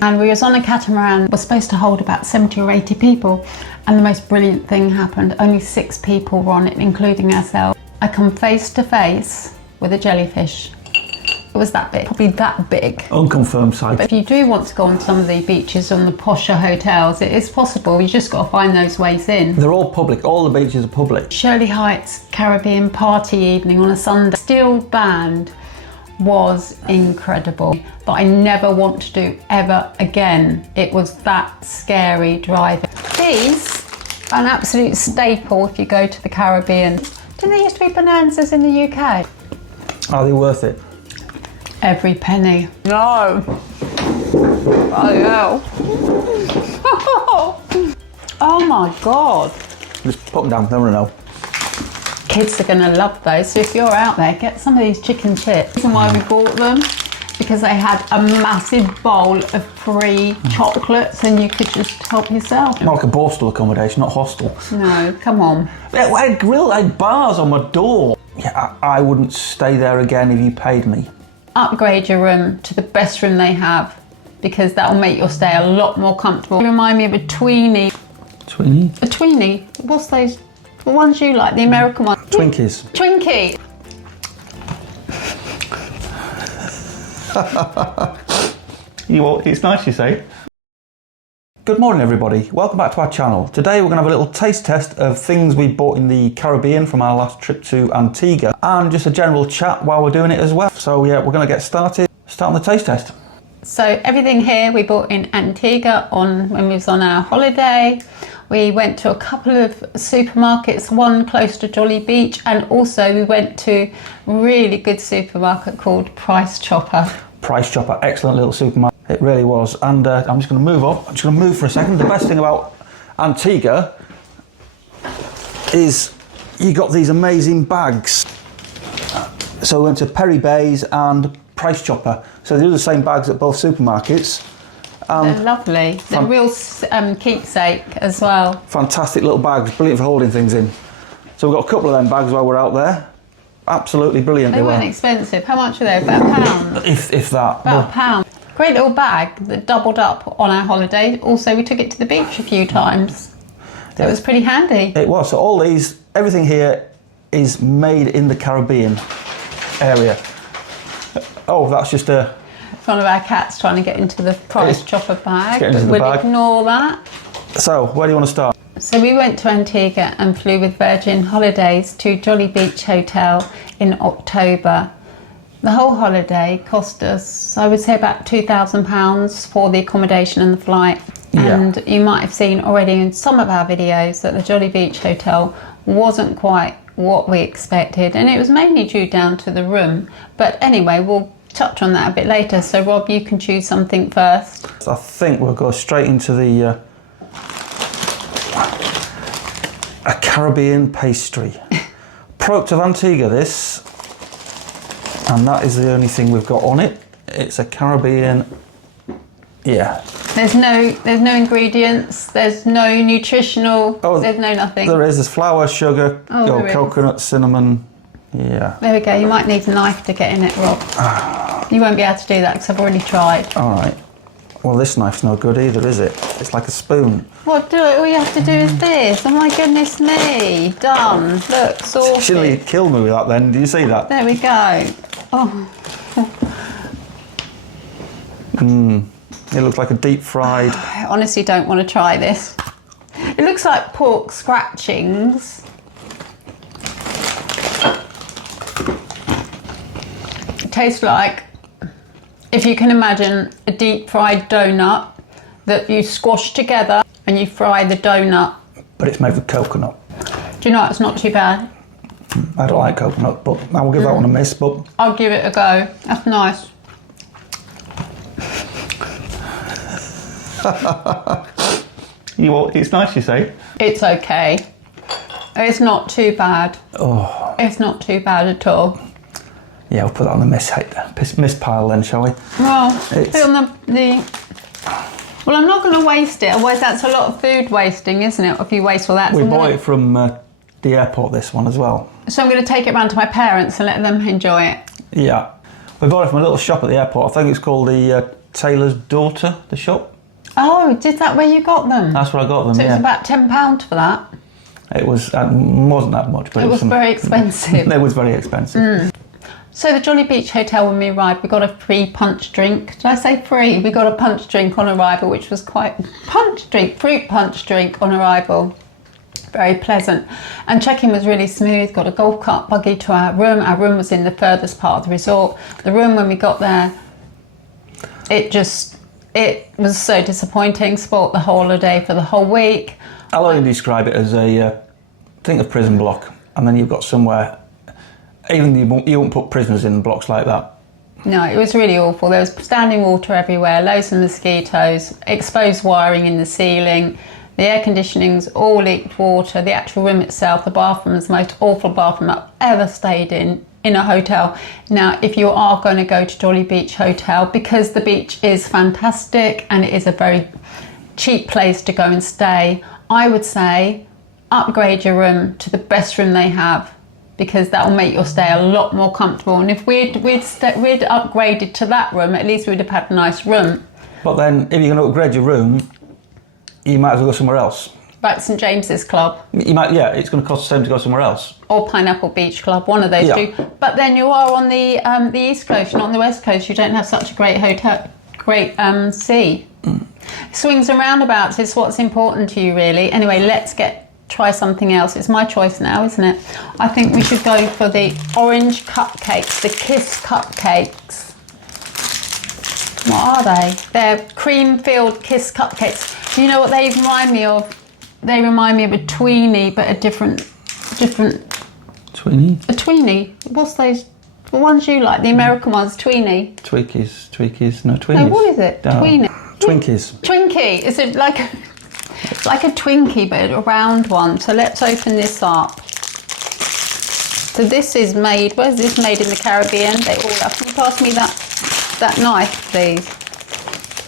And we was on a catamaran, was supposed to hold about 70 or 80 people, and the most brilliant thing happened. Only 6 people were on it, including ourselves. I come face to face with a jellyfish. It was that big, probably that big. Unconfirmed sight. But if you do want to go on some of the beaches on the posher hotels, it is possible. You just got to find those ways in. They're all public. All the beaches are public. Shirley Heights Caribbean party evening on a Sunday. Steel band was incredible, but I never want to do ever again. It was that scary driving. These are an absolute staple if you go to the Caribbean. Didn't there used to be bonanzas in the UK? Are they worth it? Every penny. No. Oh, no. Oh my God. Just put them down, no. Kids are gonna love those. So if you're out there, get some of these chicken chips. The reason why we bought them, because they had a massive bowl of free chocolates and you could just help yourself. More like a borstal accommodation, not hostel. No, come on. I had grill, I had bars on my door. Yeah, I wouldn't stay there again if you paid me. Upgrade your room to the best room they have, because that'll make your stay a lot more comfortable. You remind me of a tweenie. Tweenie? A tweenie? What's those? The ones you like, the American ones. Twinkies. Twinkie. It's nice you say. Good morning everybody, welcome back to our channel. Today we're going to have a little taste test of things we bought in the Caribbean from our last trip to Antigua, and just a general chat while we're doing it as well. So yeah, we're going to get started, start on the taste test. So everything here we bought in Antigua when we was on our holiday. We went to a couple of supermarkets, one close to Jolly Beach, and also we went to a really good supermarket called Price Chopper. Price Chopper, excellent little supermarket. It really was. And I'm just going to move up. I'm just going to move for a second. The best thing about Antigua is you got these amazing bags. So we went to Perry Bays and Price Chopper. So they do the same bags at both supermarkets. They're lovely. They're real keepsake as well. Fantastic little bags, brilliant for holding things in. So we've got a couple of them bags while we're out there. Absolutely brilliant. They weren't expensive. How much were they? About £1? If that. About £1. Great little bag that doubled up on our holiday. Also, we took it to the beach a few times. So it was pretty handy. It was. So all these, everything here is made in the Caribbean area. Oh, that's just a... One of our cats trying to get into the Price Chopper bag. We'll ignore that. So, where do you want to start? So we went to Antigua and flew with Virgin Holidays to Jolly Beach Hotel in October. The whole holiday cost us, I would say, about £2,000 for the accommodation and the flight. Yeah. And you might have seen already in some of our videos that the Jolly Beach Hotel wasn't quite what we expected, and it was mainly due down to the room. But anyway, we'll touch on that a bit later. So Rob, you can choose something first. I think we'll go straight into the a Caribbean pastry. Product of Antigua, this. And that is the only thing we've got on it. It's a Caribbean, yeah. There's no ingredients, there's no nutritional, there's no nothing. There's flour, sugar, coconut, cinnamon, yeah. There we go, you might need a knife to get in it, Rob. You won't be able to do that because I've already tried. All right. Well, this knife's no good either, is it? It's like a spoon. What, all you have to do is this? Oh my goodness me, done. Look, sorted. She nearly killed me with that then, did you see that? There we go. Oh. It looks like a deep fried... I honestly don't want to try this. It looks like pork scratchings. It tastes like, if you can imagine, a deep fried donut that you squash together and you fry the donut. But it's made with coconut. Do you know what? It's not too bad. I don't like coconut, but I will give that one a miss. But I'll give it a go. That's nice. It's nice, you say? It's okay. It's not too bad. Oh. It's not too bad at all. Yeah, we'll put that on the miss pile then, shall we? Well, put it on the... Well, I'm not going to waste it, otherwise that's a lot of food wasting, isn't it? If you waste all that. We bought it from the airport, this one as well. So I'm going to take it round to my parents and let them enjoy it. Yeah. We bought it from a little shop at the airport. I think it's called the Taylor's Daughter, the shop. Oh, is that where you got them? That's where I got them, So yeah. it was about £10 for that? It wasn't that much, but it was very expensive. It was very expensive. So the Jolly Beach Hotel, when we arrived, we got a free punch drink. Did I say free? We got a punch drink on arrival, which was quite... fruit punch drink on arrival. Very pleasant. And check-in was really smooth. Got a golf cart buggy to our room. Our room was in the furthest part of the resort. The room, when we got there, it was so disappointing. Spoilt the holiday for the whole week. I'll only describe it as think of prison block, and then you've got somewhere... Even you won't put prisoners in blocks like that. No, it was really awful. There was standing water everywhere, loads of mosquitoes, exposed wiring in the ceiling, the air conditioning's all leaked water, the actual room itself, the bathroom is the most awful bathroom I've ever stayed in a hotel. Now, if you are going to go to Jolly Beach Hotel, because the beach is fantastic and it is a very cheap place to go and stay, I would say upgrade your room to the best room they have, because that will make your stay a lot more comfortable. And if we'd upgraded to that room, at least we'd have had a nice room. But then, if you're going to upgrade your room, you might as well go somewhere else. Like St James's Club. You might, yeah, it's going to cost the same to go somewhere else. Or Pineapple Beach Club, one of those two. But then you are on the East Coast, not on the West Coast. You don't have such a great sea. Swings and roundabouts is what's important to you, really. Anyway, let's try something else. It's my choice now, isn't it? I think we should go for the orange cupcakes, the Kiss cupcakes. What are they? They're cream-filled Kiss cupcakes. Do you know what they remind me of? They remind me of a tweenie, but a different... Tweenie? A tweenie. What's those? The ones you like, the American ones, tweenie. Twinkies, no, tweenies. No, what is it? Tweenie. Twinkies. Twinkie. Is it like a Twinkie, but a round one? So let's open this up. So this is made, where's this made in the Caribbean? They all have. Can you pass me that knife, please?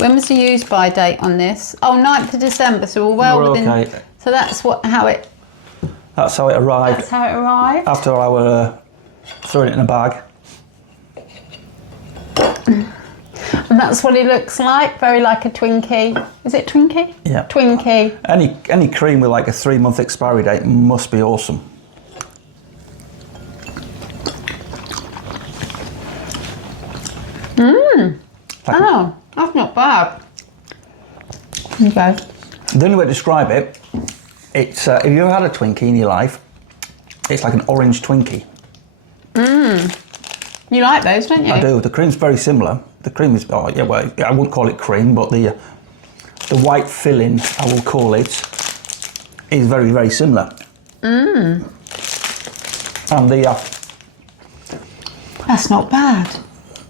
When was the use by date on this? Oh, 9th of December, so we're within... Okay. So that's how it arrived. That's how it arrived. After I were throwing it in a bag. And that's what it looks like, very like a Twinkie. Is it Twinkie? Yeah. Twinkie. Any cream with like a 3-month expiry date must be awesome. Oh, that's not bad. Okay. The only way to describe it, it's if you've ever had a Twinkie in your life, it's like an orange Twinkie. You like those, don't you? I do. The cream's very similar. The cream is, I wouldn't call it cream, but the white filling, I will call it, is very, very similar. And that's not bad.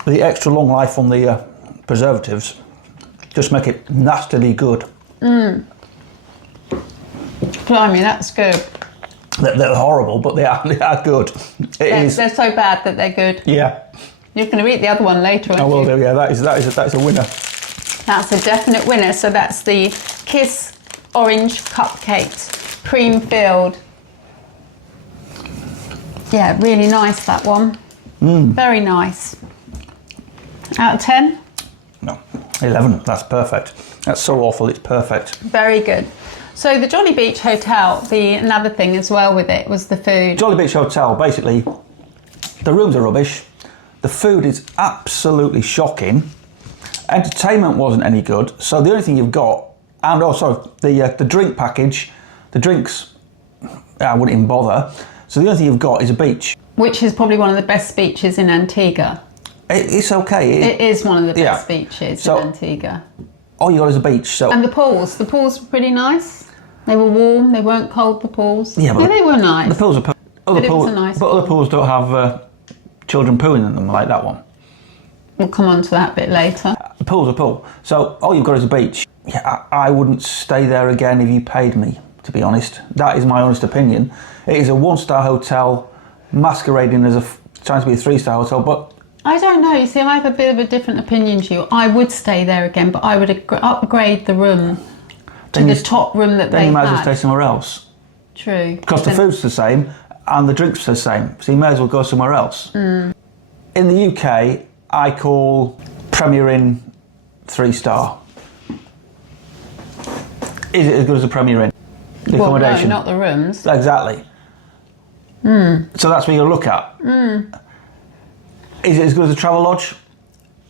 The extra long life on the preservatives just make it nastily good. Blimey, that's good. They're horrible, but they are good. They're so bad that they're good. Yeah. You're going to eat the other one later, aren't you? I will do, yeah. That's a winner. That's a definite winner. So that's the Kiss Orange Cupcakes, cream filled. Yeah, really nice, that one. Very nice. Out of 10? No, 11. That's perfect. That's so awful, it's perfect. Very good. So the Jolly Beach Hotel, another thing as well with it was the food. Jolly Beach Hotel, basically, the rooms are rubbish. The food is absolutely shocking. Entertainment wasn't any good. So the only thing you've got, and also the drink package, the drinks, I wouldn't even bother. So the only thing you've got is a beach. Which is probably one of the best beaches in Antigua. It's okay. It is one of the best beaches in Antigua. All you got is a beach. So. And the pools were pretty nice. They were warm, they weren't cold, the pools. Yeah, they were nice. The pools are other pools don't have children pooing in them like that one. We'll come on to that bit later. The pool's a pool. So all you've got is a beach. Yeah, I wouldn't stay there again if you paid me, to be honest. That is my honest opinion. It is a 1-star hotel masquerading as trying to be a 3-star hotel, but I don't know. You see, I have a bit of a different opinion to you. I would stay there again, but I would upgrade the room to the top room that they had. Then you might as well stay somewhere else. True. Because the food's the same and the drinks are the same, so you may as well go somewhere else. In the UK, I call Premier Inn 3-star. Is it as good as the Premier Inn? The Well, accommodation? no, not the rooms. Exactly. So that's what you look at. Is it as good as a travel lodge?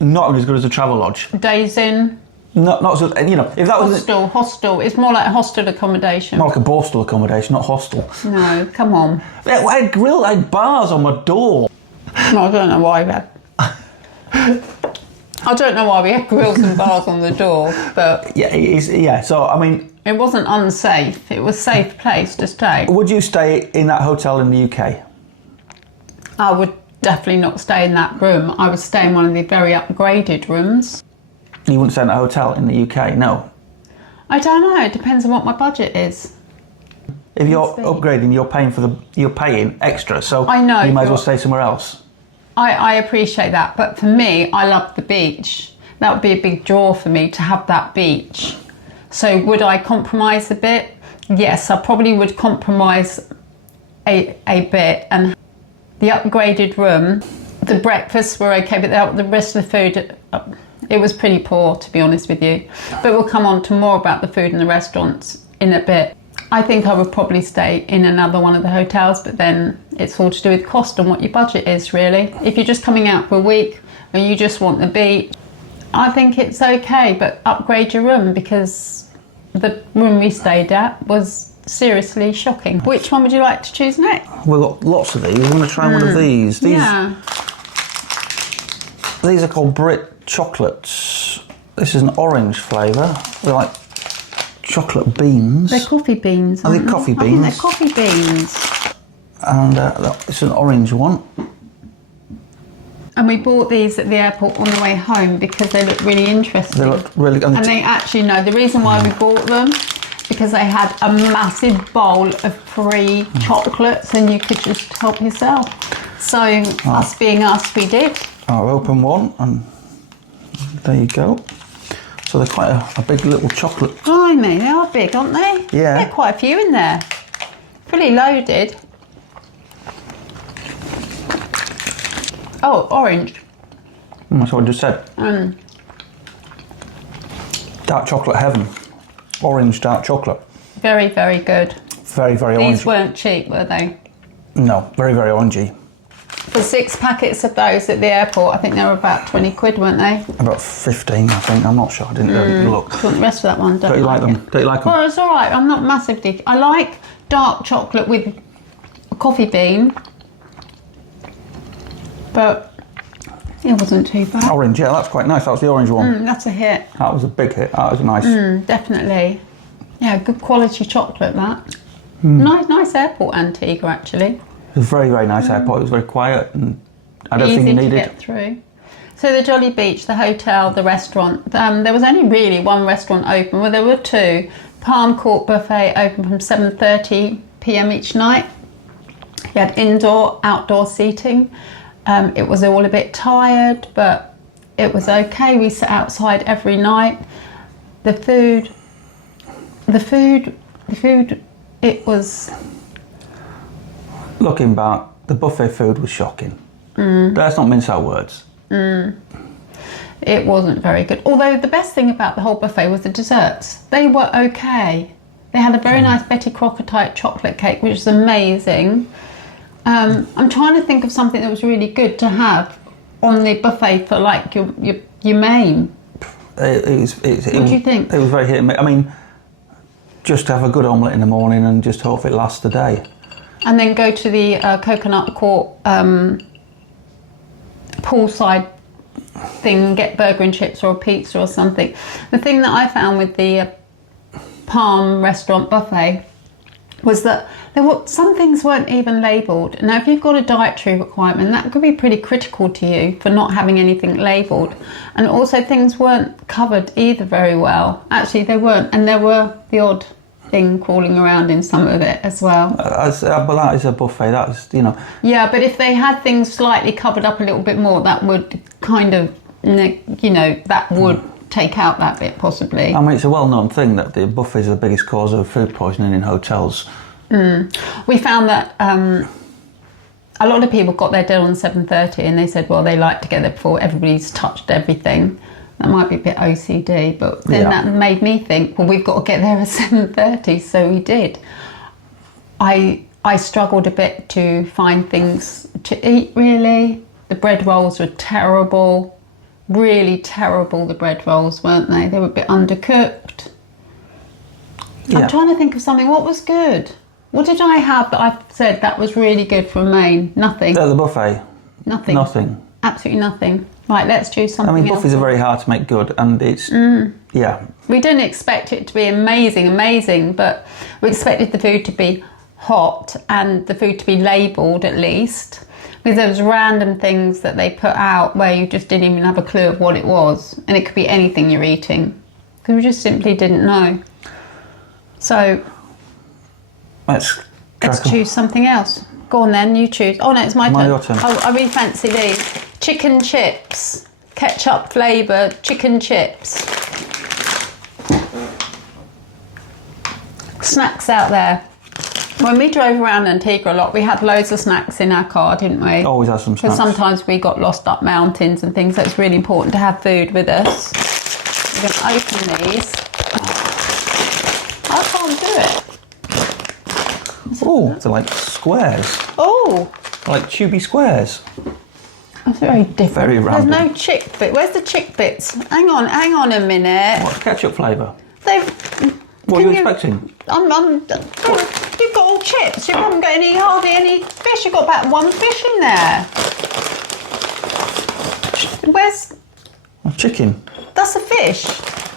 Not as good as a travel lodge. Days in. Not so, you know, if that was Hostel. It's more like hostel accommodation. more like a borstal accommodation, not hostel. No, come on. I had grill, I had bars on my door. No, I don't know why we had. I don't know why we had grills and bars on the door, but Yeah, it is. Yeah. So I mean, it wasn't unsafe. It was a safe place to stay. would you stay in that hotel in the UK? I would definitely not stay in that room. I would stay in one of the very upgraded rooms. You wouldn't stay in that hotel in the UK, no. I don't know. It depends on what my budget is. If you're Let's see. upgrading, you're paying extra, so I know, you might as well but- stay somewhere else. I appreciate that, but for me, I love the beach. That would be a big draw for me to have that beach. So would I compromise a bit? Yes, I probably would compromise a bit. And the upgraded room, the breakfasts were okay, but the rest of the food, it was pretty poor, to be honest with you. But we'll come on to more about the food in the restaurants in a bit. I think I would probably stay in another one of the hotels, but then it's all to do with cost and what your budget is, really. If you're just coming out for a week and you just want the beach, I think it's okay, but upgrade your room, because the room we stayed at was seriously shocking. Which one would you like to choose next? We've got lots of these. We're going to try one of these. These are called Brit chocolates. This is an orange flavour. They're like chocolate beans. They're coffee beans. Are they aren't coffee I think they're beans? coffee beans. And it's an orange one. And we bought these at the airport on the way home because they look really interesting. They look really good. And they actually know the reason why we bought them, because they had a massive bowl of free chocolates and you could just help yourself. So us being us, we did. I'll open one and there you go. So they're quite a big little chocolate. Blimey, they are big, aren't they? Yeah. There are quite a few in there. Fully loaded. Oh, orange. That's what I just said. Dark chocolate heaven. Orange dark chocolate. Very, very good. Very, very These orange. weren't cheap, were they? No, very, very orangey. For 6 packets of those at the airport, I think they were about 20 quid, weren't they? About 15, I think. I'm not sure. I didn't really look. Do you want the rest of that one? Don't you like them? it. Don't you like them? Well, it's all right. I'm not massively. I like dark chocolate with a coffee bean, but it wasn't too bad. Orange, yeah, that's quite nice. That was the orange one. That's a hit. That was a big hit. That was nice. Definitely. Yeah, good quality chocolate, that. Nice airport, Antigua, actually. It was a very, very nice airport. It was very quiet and I don't think Easy you to needed. get through. So the Jolly Beach, the hotel, the restaurant, there was only really one restaurant open. Well, there were two. Palm Court Buffet open from 7:30 p.m. each night. You had indoor, outdoor seating. It was all a bit tired, but it was okay. We sat outside every night. The food, it was... Looking back, the buffet food was shocking. Let's not mince our words. It wasn't very good. Although the best thing about the whole buffet was the desserts. They were okay. They had a very nice Betty Crocker type chocolate cake, which is amazing. I'm trying to think of something that was really good to have on the buffet for like your main. What do you think? It was very hit and miss. I mean, just have a good omelette in the morning and just hope it lasts the day. And then go to the Coconut Court poolside thing and get burger and chips or a pizza or something. The thing that I found with the Palm restaurant buffet was that some things weren't even labelled. Now, if you've got a dietary requirement, that could be pretty critical to you for not having anything labelled. And also things weren't covered either very well. Actually, they weren't, and there were the odd thing crawling around in some of it as well. But that is a buffet. That's, you know. Yeah, but if they had things slightly covered up a little bit more, that would kind of, that would take out that bit possibly. I mean, it's a well-known thing that the buffets are the biggest cause of food poisoning in hotels. We found that a lot of people got their dinner on 7:30 and they said, well, they like to get there before everybody's touched everything. That might be a bit OCD, but then Yeah. that made me think, well, we've got to get there at 7:30, so we did. I struggled a bit to find things to eat, really. The bread rolls were terrible, really terrible, the bread rolls, weren't they? They were a bit undercooked. Yeah. I'm trying to think of something. What was good? What did I have that I said that was really good from Maine? Nothing. At the buffet? Nothing. Nothing. Absolutely nothing. Right, let's choose something I mean, else. buffets are very hard to make good, and it's, yeah. We didn't expect it to be amazing, but we expected the food to be hot and the food to be labelled at least. Because there was random things that they put out where you just didn't even have a clue of what it was. And it could be anything you're eating. Because we just simply didn't know. So Let's choose something else. Go on then, you choose. Oh no, it's my turn. Your turn. Oh, I really fancy these. Chicken chips. Ketchup flavoured chicken chips. Snacks out there. When we drove around Antigua a lot, we had loads of snacks in our car, didn't we? Always have some Because snacks. sometimes we got lost up mountains and things, so it's really important to have food with us. We're going to open these. I can't do it. Oh, they're like squares. Oh, Like tubey squares. that's very different. Very random. There's no chick bit. Where's the chick bits? Hang on a minute. What, ketchup flavour? They've. What are you Can expecting? You've got all chips. You haven't got hardly any fish. You've got about one fish in there. Where's? Chicken. That's a fish.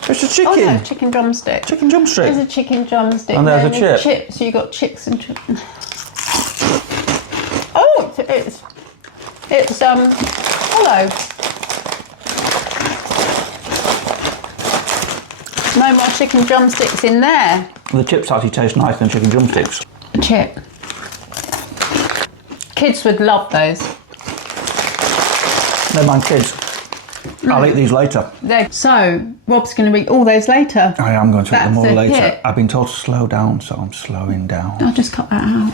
It's a chicken. Oh no, chicken drumstick. Chicken drumstick. There's a chicken drumstick. And there's a chip. Chips. So you got chicks and chips. Oh, it's hollow. No more chicken drumsticks in there. The chips actually taste nicer than chicken drumsticks. A chip. Kids would love those. Never mind kids. I'll eat these later. So, Rob's going to eat all those later. I am going to eat them all That's a later. hit. I've been told to slow down, so I'm slowing down. I'll just cut that out.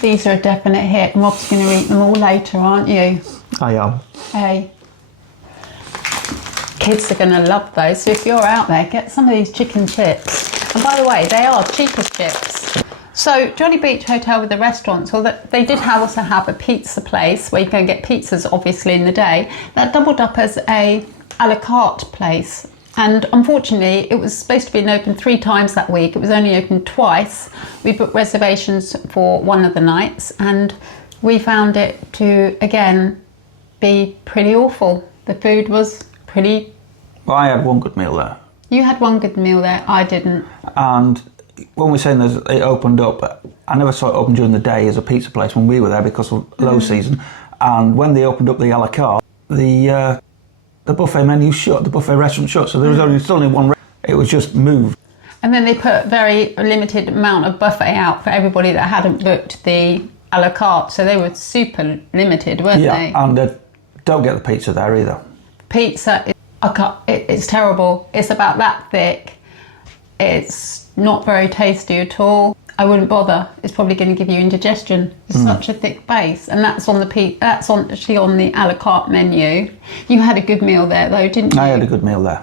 These are a definite hit. Rob's going to eat them all later, aren't you? I am. Hey. Kids are going to love those. So if you're out there, get some of these chicken chips. And by the way, they are cheaper chips. So Jolly Beach Hotel with the restaurants, or that they did also have a pizza place where you go and get pizzas obviously in the day. That doubled up as a la carte place. And unfortunately, it was supposed to be open 3 times that week. It was only open twice. We booked reservations for one of the nights and we found it to, again, be pretty awful. The food was pretty... Well, I had one good meal there. You had one good meal there, I didn't. And when we're saying that it opened up, I never saw it open during the day as a pizza place when we were there because of low season. And when they opened up the a la carte, the buffet menu shut, the buffet restaurant shut, so there was only one. It was just moved. And then they put very limited amount of buffet out for everybody that hadn't booked the a la carte, so they were super limited, weren't they? Yeah, and don't get the pizza there either. Pizza, it's terrible. It's about that thick. It's not very tasty at all. I wouldn't bother. It's probably going to give you indigestion. It's such a thick base, and that's actually on the a la carte menu. You had a good meal there, though, didn't you? I had a good meal there.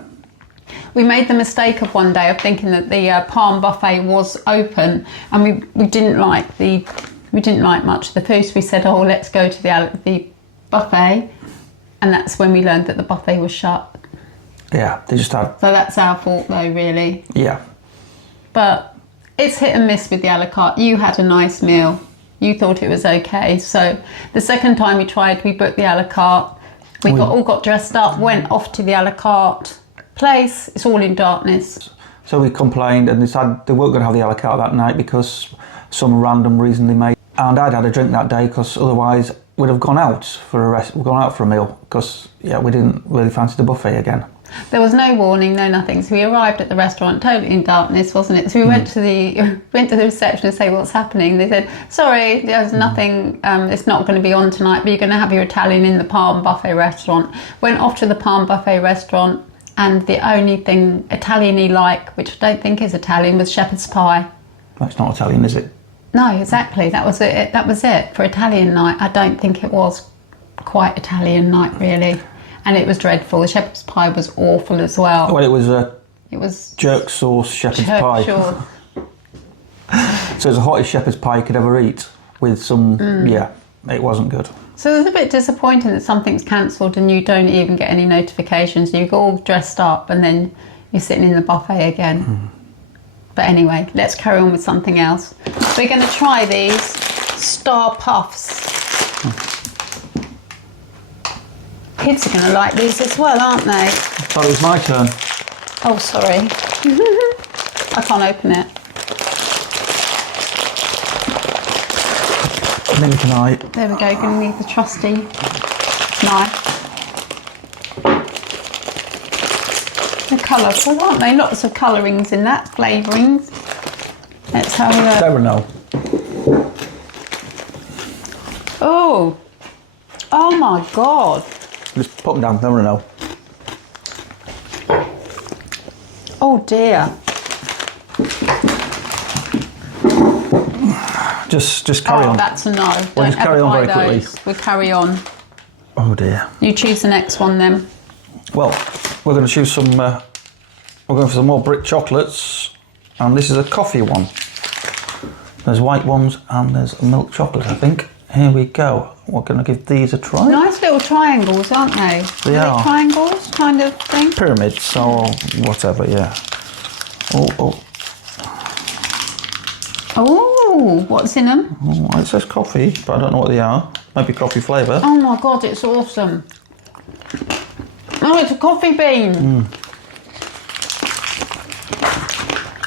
We made the mistake of one day of thinking that the Palm buffet was open, and we didn't like much of the food. So we said, "Oh, let's go to the buffet," and that's when we learned that the buffet was shut. Yeah, they just had. So that's our fault, though, really. Yeah. But it's hit and miss with the a la carte. You had a nice meal. You thought it was okay. So the second time we tried, we booked the a la carte. We all got dressed up, went off to the a la carte place. It's all in darkness. So we complained and decided they weren't going to have the a la carte that night because some random reason they made. And I'd had a drink that day because otherwise we'd have gone out for a meal because we didn't really fancy the buffet again. There was no warning, no nothing. So we arrived at the restaurant totally in darkness, wasn't it? So we went to the reception and say what's happening. They said, sorry, there's nothing. It's not going to be on tonight, but you're going to have your Italian in the Palm Buffet restaurant. Went off to the Palm Buffet restaurant, and the only thing Italian-y like, which I don't think is Italian, was shepherd's pie. That's not Italian, is it? No, exactly. That was it. That was it for Italian night. I don't think it was quite Italian night, really. And it was dreadful. The shepherd's pie was awful as well. Well, it was jerk sauce shepherd's pie. Sure. So it's the hottest shepherd's pie you could ever eat with some, yeah, it wasn't good. So it's a bit disappointing that something's cancelled and you don't even get any notifications. You go all dressed up and then you're sitting in the buffet again. But anyway, let's carry on with something else. We're going to try these star puffs. Kids are going to like these as well, aren't they? I thought it was my turn. Oh, sorry. I can't open it. Neither can I. There we go, going to need the trusty knife. They're colourful, aren't they? Lots of colourings in that, flavourings. Let's have a look. Never know. Oh! Oh my God! Just put them down, never know. Oh dear. Just carry on. That's a no. We'll just carry on very quickly. We'll carry on. Oh dear. You choose the next one then. Well, we're going to choose some, we're going for some more brick chocolates, and this is a coffee one. There's white ones and there's milk chocolate, I think. Here we go. We're going to give these a try. Nice little triangles, aren't they? They are. Triangles kind of thing? Pyramids or whatever, yeah. Oh. Oh, what's in them? Oh, it says coffee, but I don't know what they are. Maybe coffee flavour. Oh my God, it's awesome. Oh, it's a coffee bean.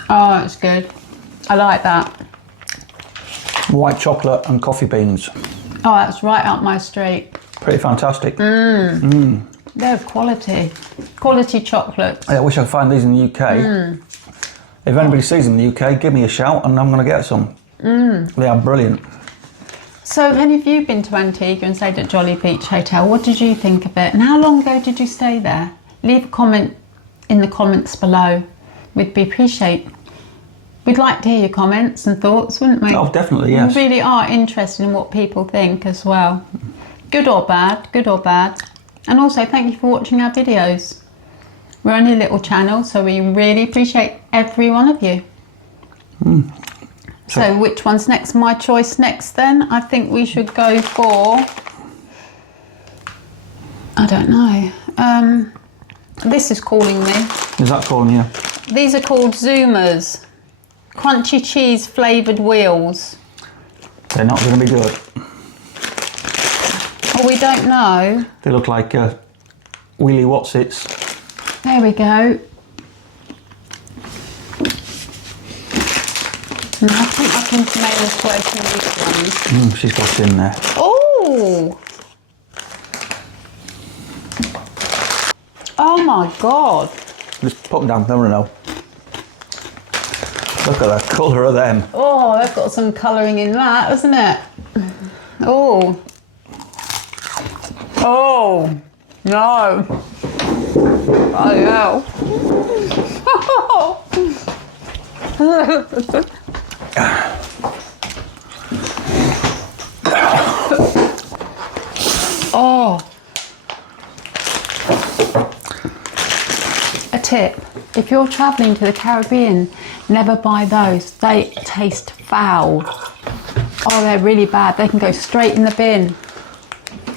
Oh, it's good. I like that. White chocolate and coffee beans. Oh, that's right up my street. Pretty fantastic. They're quality. Quality chocolate. I wish I could find these in the UK. If anybody sees them in the UK, give me a shout and I'm going to get some. They are brilliant. So, have any of you been to Antigua and stayed at Jolly Beach Hotel? What did you think of it? And how long ago did you stay there? Leave a comment in the comments below. We'd We'd like to hear your comments and thoughts, wouldn't we? Oh, definitely, yes. We really are interested in what people think as well. Good or bad, good or bad. And also, thank you for watching our videos. We're only a little channel, so we really appreciate every one of you. So which one's next? My choice next then? I think we should go for... I don't know. This is calling me. Is that calling you? These are called Zoomers. Crunchy cheese flavoured wheels. They're not going to be good. Oh, we don't know. They look like wheelie whatsits. There we go. And I think I can smell us working these ones. She's got in there. Oh! Oh my God. Just put them down, never know. Look at the colour of them. Oh, they've got some colouring in that, isn't it? Oh. Oh. No. Oh, no. Oh. A tip. If you're travelling to the Caribbean, never buy those. They taste foul. Oh, they're really bad. They can go straight in the bin.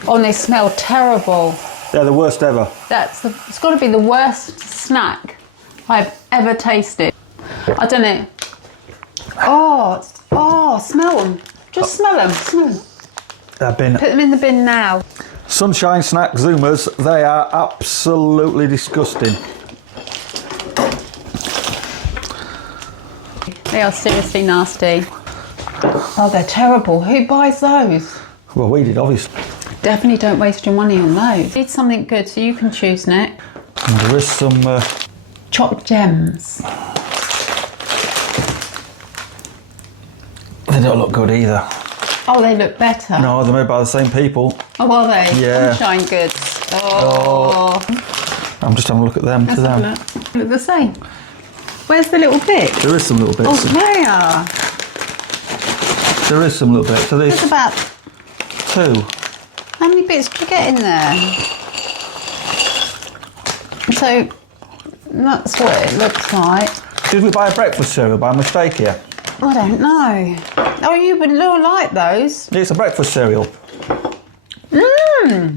Oh, and they smell terrible. They're the worst ever. It's got to be the worst snack I've ever tasted. I don't know. Oh, smell them. Just smell them. Smell them. They're bin. Put them in the bin now. Sunshine Snack Zoomers, they are absolutely disgusting. They are seriously nasty. Oh, they're terrible. Who buys those? Well, we did, obviously. Definitely don't waste your money on those. Need something good, so you can choose, Nick. And there is some... Choc gems. They don't look good either. Oh, they look better. No, they're made by the same people. Oh, are they? Yeah. Sunshine goods. Oh. I'm just having a look at them. Let's have a look. Look the same. Where's the little bit? There is some little bits. Oh, there. There is some little bits. So There's about 2. How many bits do you get in there? So that's what it looks like. Did we buy a breakfast cereal by mistake here? I don't know. Oh, you would like those. It's a breakfast cereal. They're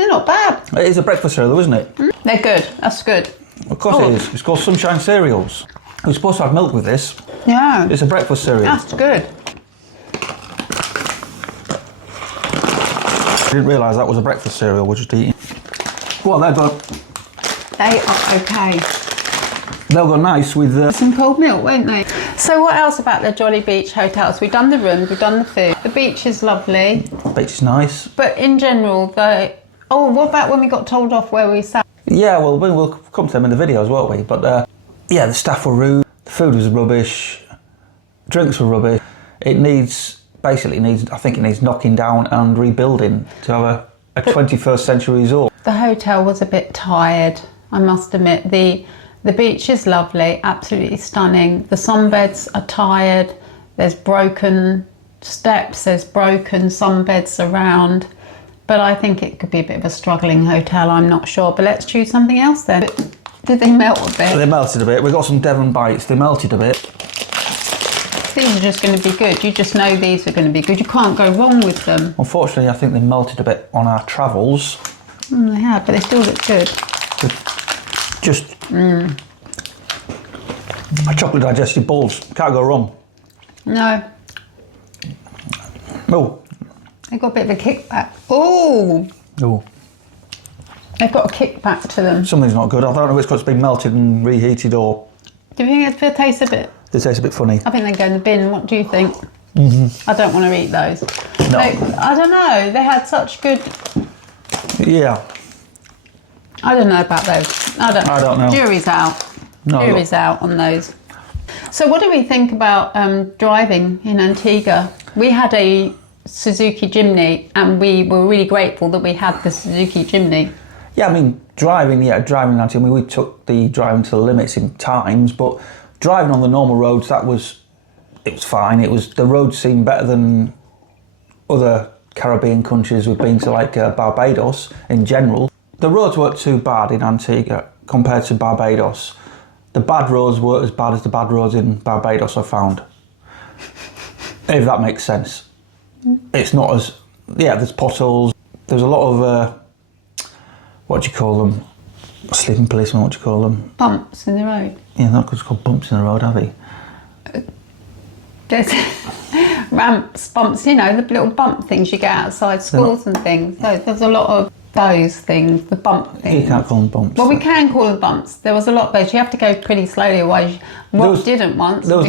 not bad. It is a breakfast cereal, isn't it? They're good. That's good. Of course it is. It's called Sunshine Cereals. We're supposed to have milk with this. Yeah. It's a breakfast cereal. That's good. I didn't realise that was a breakfast cereal we're just eating. Well, they'll go okay. They'll go nice with Some cold milk, won't they? So what else about the Jolly Beach hotels? We've done the rooms, we've done the food. The beach is lovely. the beach is nice. But in general, what about when we got told off where we sat? Yeah, well, we'll come to them in the videos, won't we? But yeah, the staff were rude, the food was rubbish, drinks were rubbish. I think it needs knocking down and rebuilding to have a 21st century resort. The hotel was a bit tired, I must admit. The beach is lovely, absolutely stunning. The sunbeds are tired. There's broken steps, there's broken sunbeds around. But I think it could be a bit of a struggling hotel, I'm not sure. But let's choose something else then. Did they melt a bit? They melted a bit. We got some Devon bites, they melted a bit. These are just going to be good. You just know these are going to be good. You can't go wrong with them. Unfortunately, I think they melted a bit on our travels. They have, but they still look good. Just chocolate digestive balls. Can't go wrong. No. Oh. They've got a bit of a kickback. Oh. Oh. They've got a kickback to them. Something's not good. I don't know if it's got to be melted and reheated or... Do you think it tastes a bit? They taste a bit funny. I think they go in the bin. What do you think? I don't want to eat those. No. I don't know. They had such good... Yeah. I don't know about those. I don't know. Jury's out. No, Jury's out on those. So what do we think about driving in Antigua? We had a Suzuki Jimny and we were really grateful that we had the Suzuki Jimny. Yeah, I mean, driving in Antigua, we took the driving to the limits in times, but driving on the normal roads, it was fine. The roads seemed better than other Caribbean countries we've been to, like Barbados in general. The roads weren't too bad in Antigua compared to Barbados. The bad roads weren't as bad as the bad roads in Barbados, I found. If that makes sense. It's not as... Yeah, there's potholes. There's a lot of... what do you call them? Sleeping policemen, what do you call them? Bumps in the road. Yeah, not because it's called bumps in the road, are they? There's ramps, bumps, the little bump things you get outside schools and things. So there's a lot of those things, the bump things. You can't call them bumps. Well, we can call them bumps. There was a lot of those. You have to go pretty slowly, otherwise Rob didn't once. There was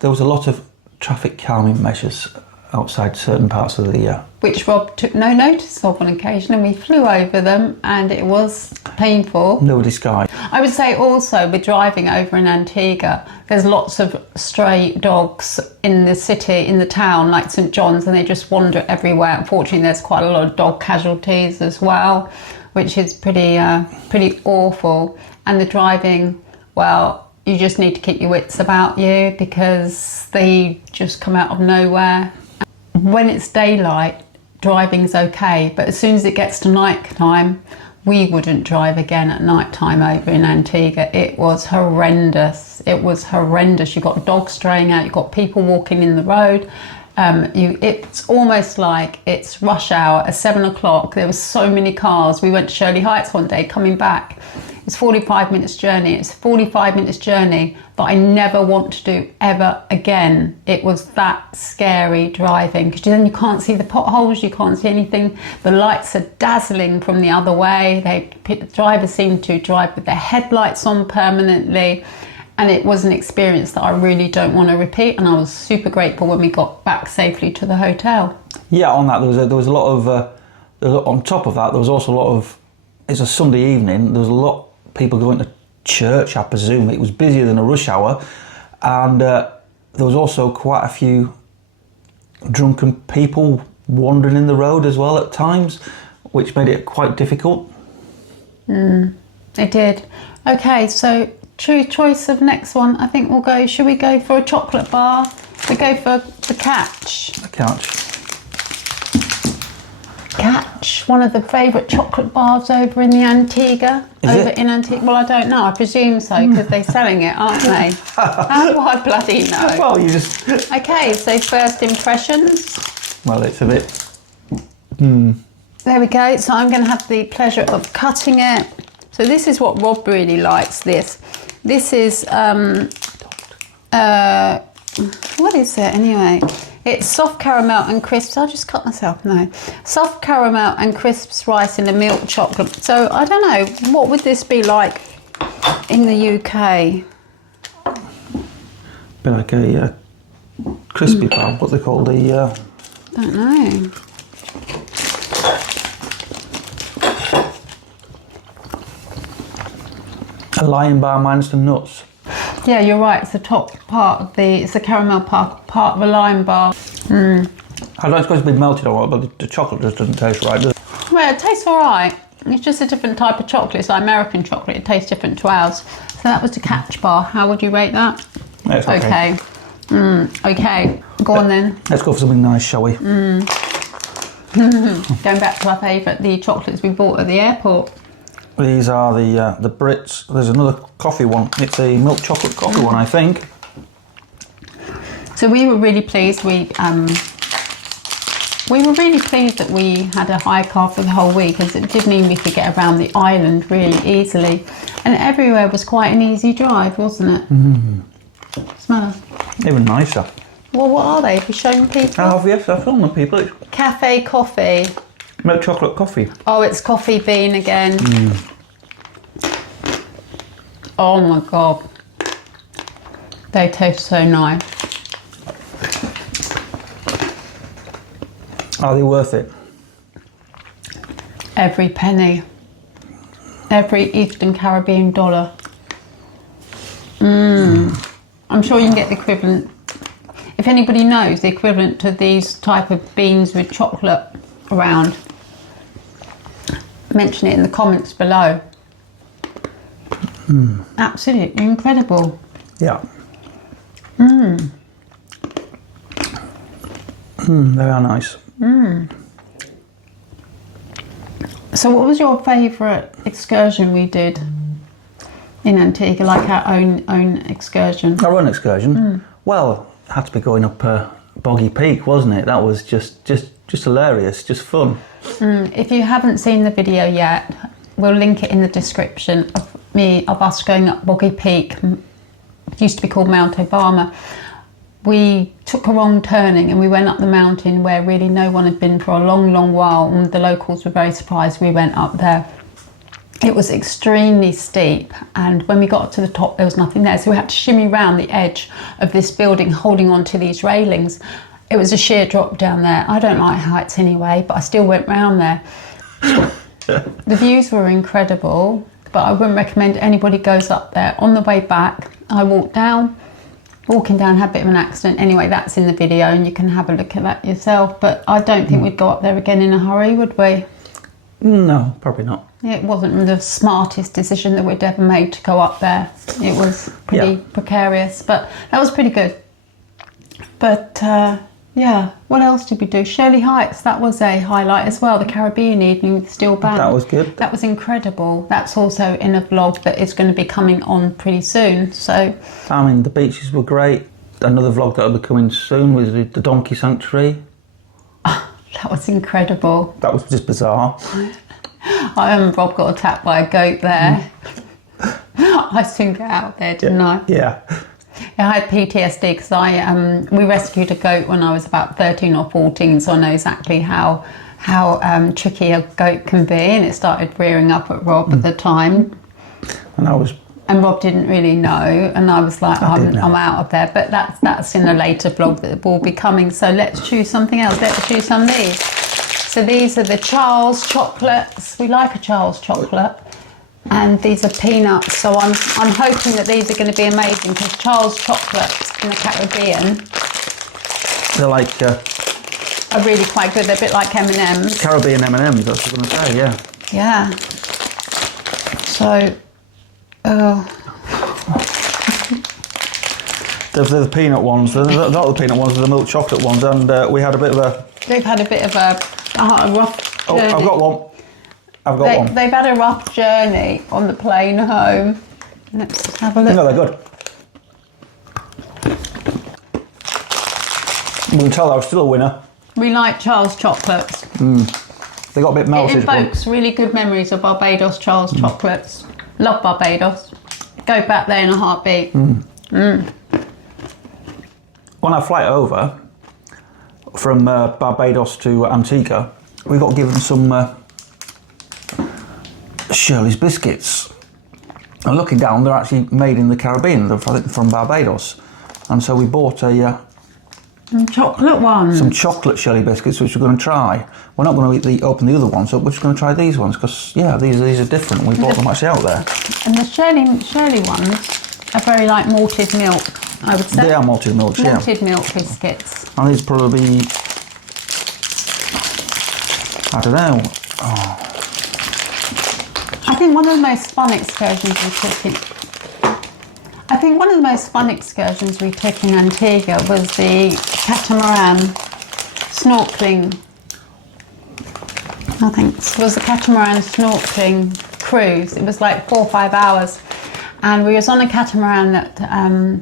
there was a lot of traffic calming measures outside certain parts of the which Rob took no notice of on occasion, and we flew over them and it was painful. No disguise. I would say also with driving over in Antigua, there's lots of stray dogs in the city, in the town, like St John's, and they just wander everywhere. Unfortunately, there's quite a lot of dog casualties as well, which is pretty awful. And the driving, well, you just need to keep your wits about you because they just come out of nowhere. When it's daylight, driving's okay, but as soon as it gets to night time, we wouldn't drive again at night time over in Antigua. It was horrendous. It was horrendous. You've got dogs straying out, you've got people walking in the road. It's almost like it's rush hour at 7 o'clock. There were so many cars. We went to Shirley Heights one day, coming back. It's 45 minutes journey. It's a 45 minutes journey that I never want to do ever again. It was that scary driving because then you can't see the potholes, you can't see anything. The lights are dazzling from the other way. The drivers seem to drive with their headlights on permanently. And it was an experience that I really don't want to repeat. And I was super grateful when we got back safely to the hotel. Yeah, on that, there was a lot of... on top of that, there was also a lot of... It's a Sunday evening. There was a lot of people going to church, I presume. It was busier than a rush hour. And there was also quite a few drunken people wandering in the road as well at times, which made it quite difficult. It did. Okay, so... true choice of next one. I think should we go for a chocolate bar We go for the catch. The catch. Catch, one of the favourite chocolate bars over in the Antigua. In Antigua? Well, I don't know. I presume so because they're selling it, aren't they? How do I bloody know? Well, you just... Okay, so first impressions. Well, it's a bit... There we go. So I'm going to have the pleasure of cutting it. So this is what Rob really likes, this. This is... what is it anyway? It's soft caramel and crisps. I'll just cut myself, no. Soft caramel and crisps rice in a milk chocolate. So I don't know, what would this be like in the UK? Be like a crispy bar, what they call the... Don't know. A Lion bar minus the nuts. Yeah, you're right. It's the top part of it's the caramel part of the lime bar. I don't suppose it's been melted or what, but the chocolate just doesn't taste right, does it? Well, it tastes all right. It's just a different type of chocolate. It's like American chocolate. It tastes different to ours. So that was the catch bar. How would you rate that? It's okay. Okay. Go on then. Let's go for something nice, shall we? Going back to our favourite, the chocolates we bought at the airport. These are the Brits. There's another coffee one. It's a milk chocolate coffee one, I think. So we were really pleased. We were really pleased that we had a hire car for the whole week, as it did mean we could get around the island really easily, and everywhere was quite an easy drive, wasn't it? Smell them. Even nicer. Well, what are they? Have you shown people? Oh, yes, I've shown them people. It's Cafe coffee. milk chocolate coffee. Oh, it's coffee bean again. Oh my God. They taste so nice. Are they worth it? Every penny. Every Eastern Caribbean dollar. I'm sure you can get the equivalent. If anybody knows the equivalent to these type of beans with chocolate around, mention it in the comments below. Absolutely incredible. Yeah. They are nice. So what was your favourite excursion we did in Antigua, like our own excursion? Our own excursion? Well, it had to be going up Boggy Peak, wasn't it? That was just hilarious, just fun. If you haven't seen the video yet, we'll link it in the description of us going up Boggy Peak. It used to be called Mount Obama. We took a wrong turning and we went up the mountain where really no one had been for a long, long while, and the locals were very surprised we went up there. It was extremely steep, and when we got to the top there was nothing there, so we had to shimmy round the edge of this building holding on to these railings. It was a sheer drop down there. I don't like heights anyway, but I still went round there. The views were incredible, but I wouldn't recommend anybody goes up there. On the way back I walking down, had a bit of an accident. Anyway, that's in the video and you can have a look at that yourself, but I don't think we'd go up there again in a hurry, would we? No, probably not. It wasn't the smartest decision that we'd ever made to go up there. It was pretty precarious, but that was pretty good. But yeah, what else did we do? Shirley Heights, that was a highlight as well. The Caribbean evening with Steel Band. That was good. That was incredible. That's also in a vlog that is going to be coming on pretty soon. So, I mean, the beaches were great. Another vlog that will be coming soon was the Donkey Sanctuary. That was incredible. That was just bizarre. I remember Rob got attacked by a goat there. I soon get out there, didn't I? Yeah. I had PTSD because we rescued a goat when I was about 13 or 14, so I know exactly how tricky a goat can be, and it started rearing up at Rob at the time. And Rob didn't really know, and I was like, I'm out of there. But that's in a later vlog that will be coming. So let's choose something else. Let's choose some of these. So these are the Charles chocolates. We like a Charles chocolate. And these are peanuts. So I'm hoping that these are going to be amazing, because Charles chocolates in the Caribbean, they're like are really quite good. They're a bit like M&Ms. Caribbean M&Ms, that's what I was going to say, yeah. Yeah. So, They're the peanut ones. They're not the peanut ones, they're the milk chocolate ones. And we had a bit of a... They've had a bit of a rough journey. Oh, I've got one. One. They've had a rough journey on the plane home. Let's just have a look. No, they're good. We can tell I was still a winner. We like Charles chocolates. They got a bit melted. It evokes really good memories of Barbados Charles chocolates. Love Barbados. Go back there in a heartbeat. On our flight over from Barbados to Antigua, we got given some Shirley's biscuits. And looking down, they're actually made in the Caribbean. They're from Barbados. And so we bought Chocolate ones. some chocolate Shirley biscuits, which we're going to try. We're not going to open the other ones, so we're just going to try these ones because, yeah, these are different. We bought them actually out there. And the Shirley ones are very like malted milk, I would say. They are malted milk, yeah. Malted milk biscuits. And these probably, I don't know. Oh. I think one of the most fun excursions we took in Antigua was the catamaran snorkeling. I think it was the catamaran snorkeling cruise. It was like 4 or 5 hours, and we was on a catamaran that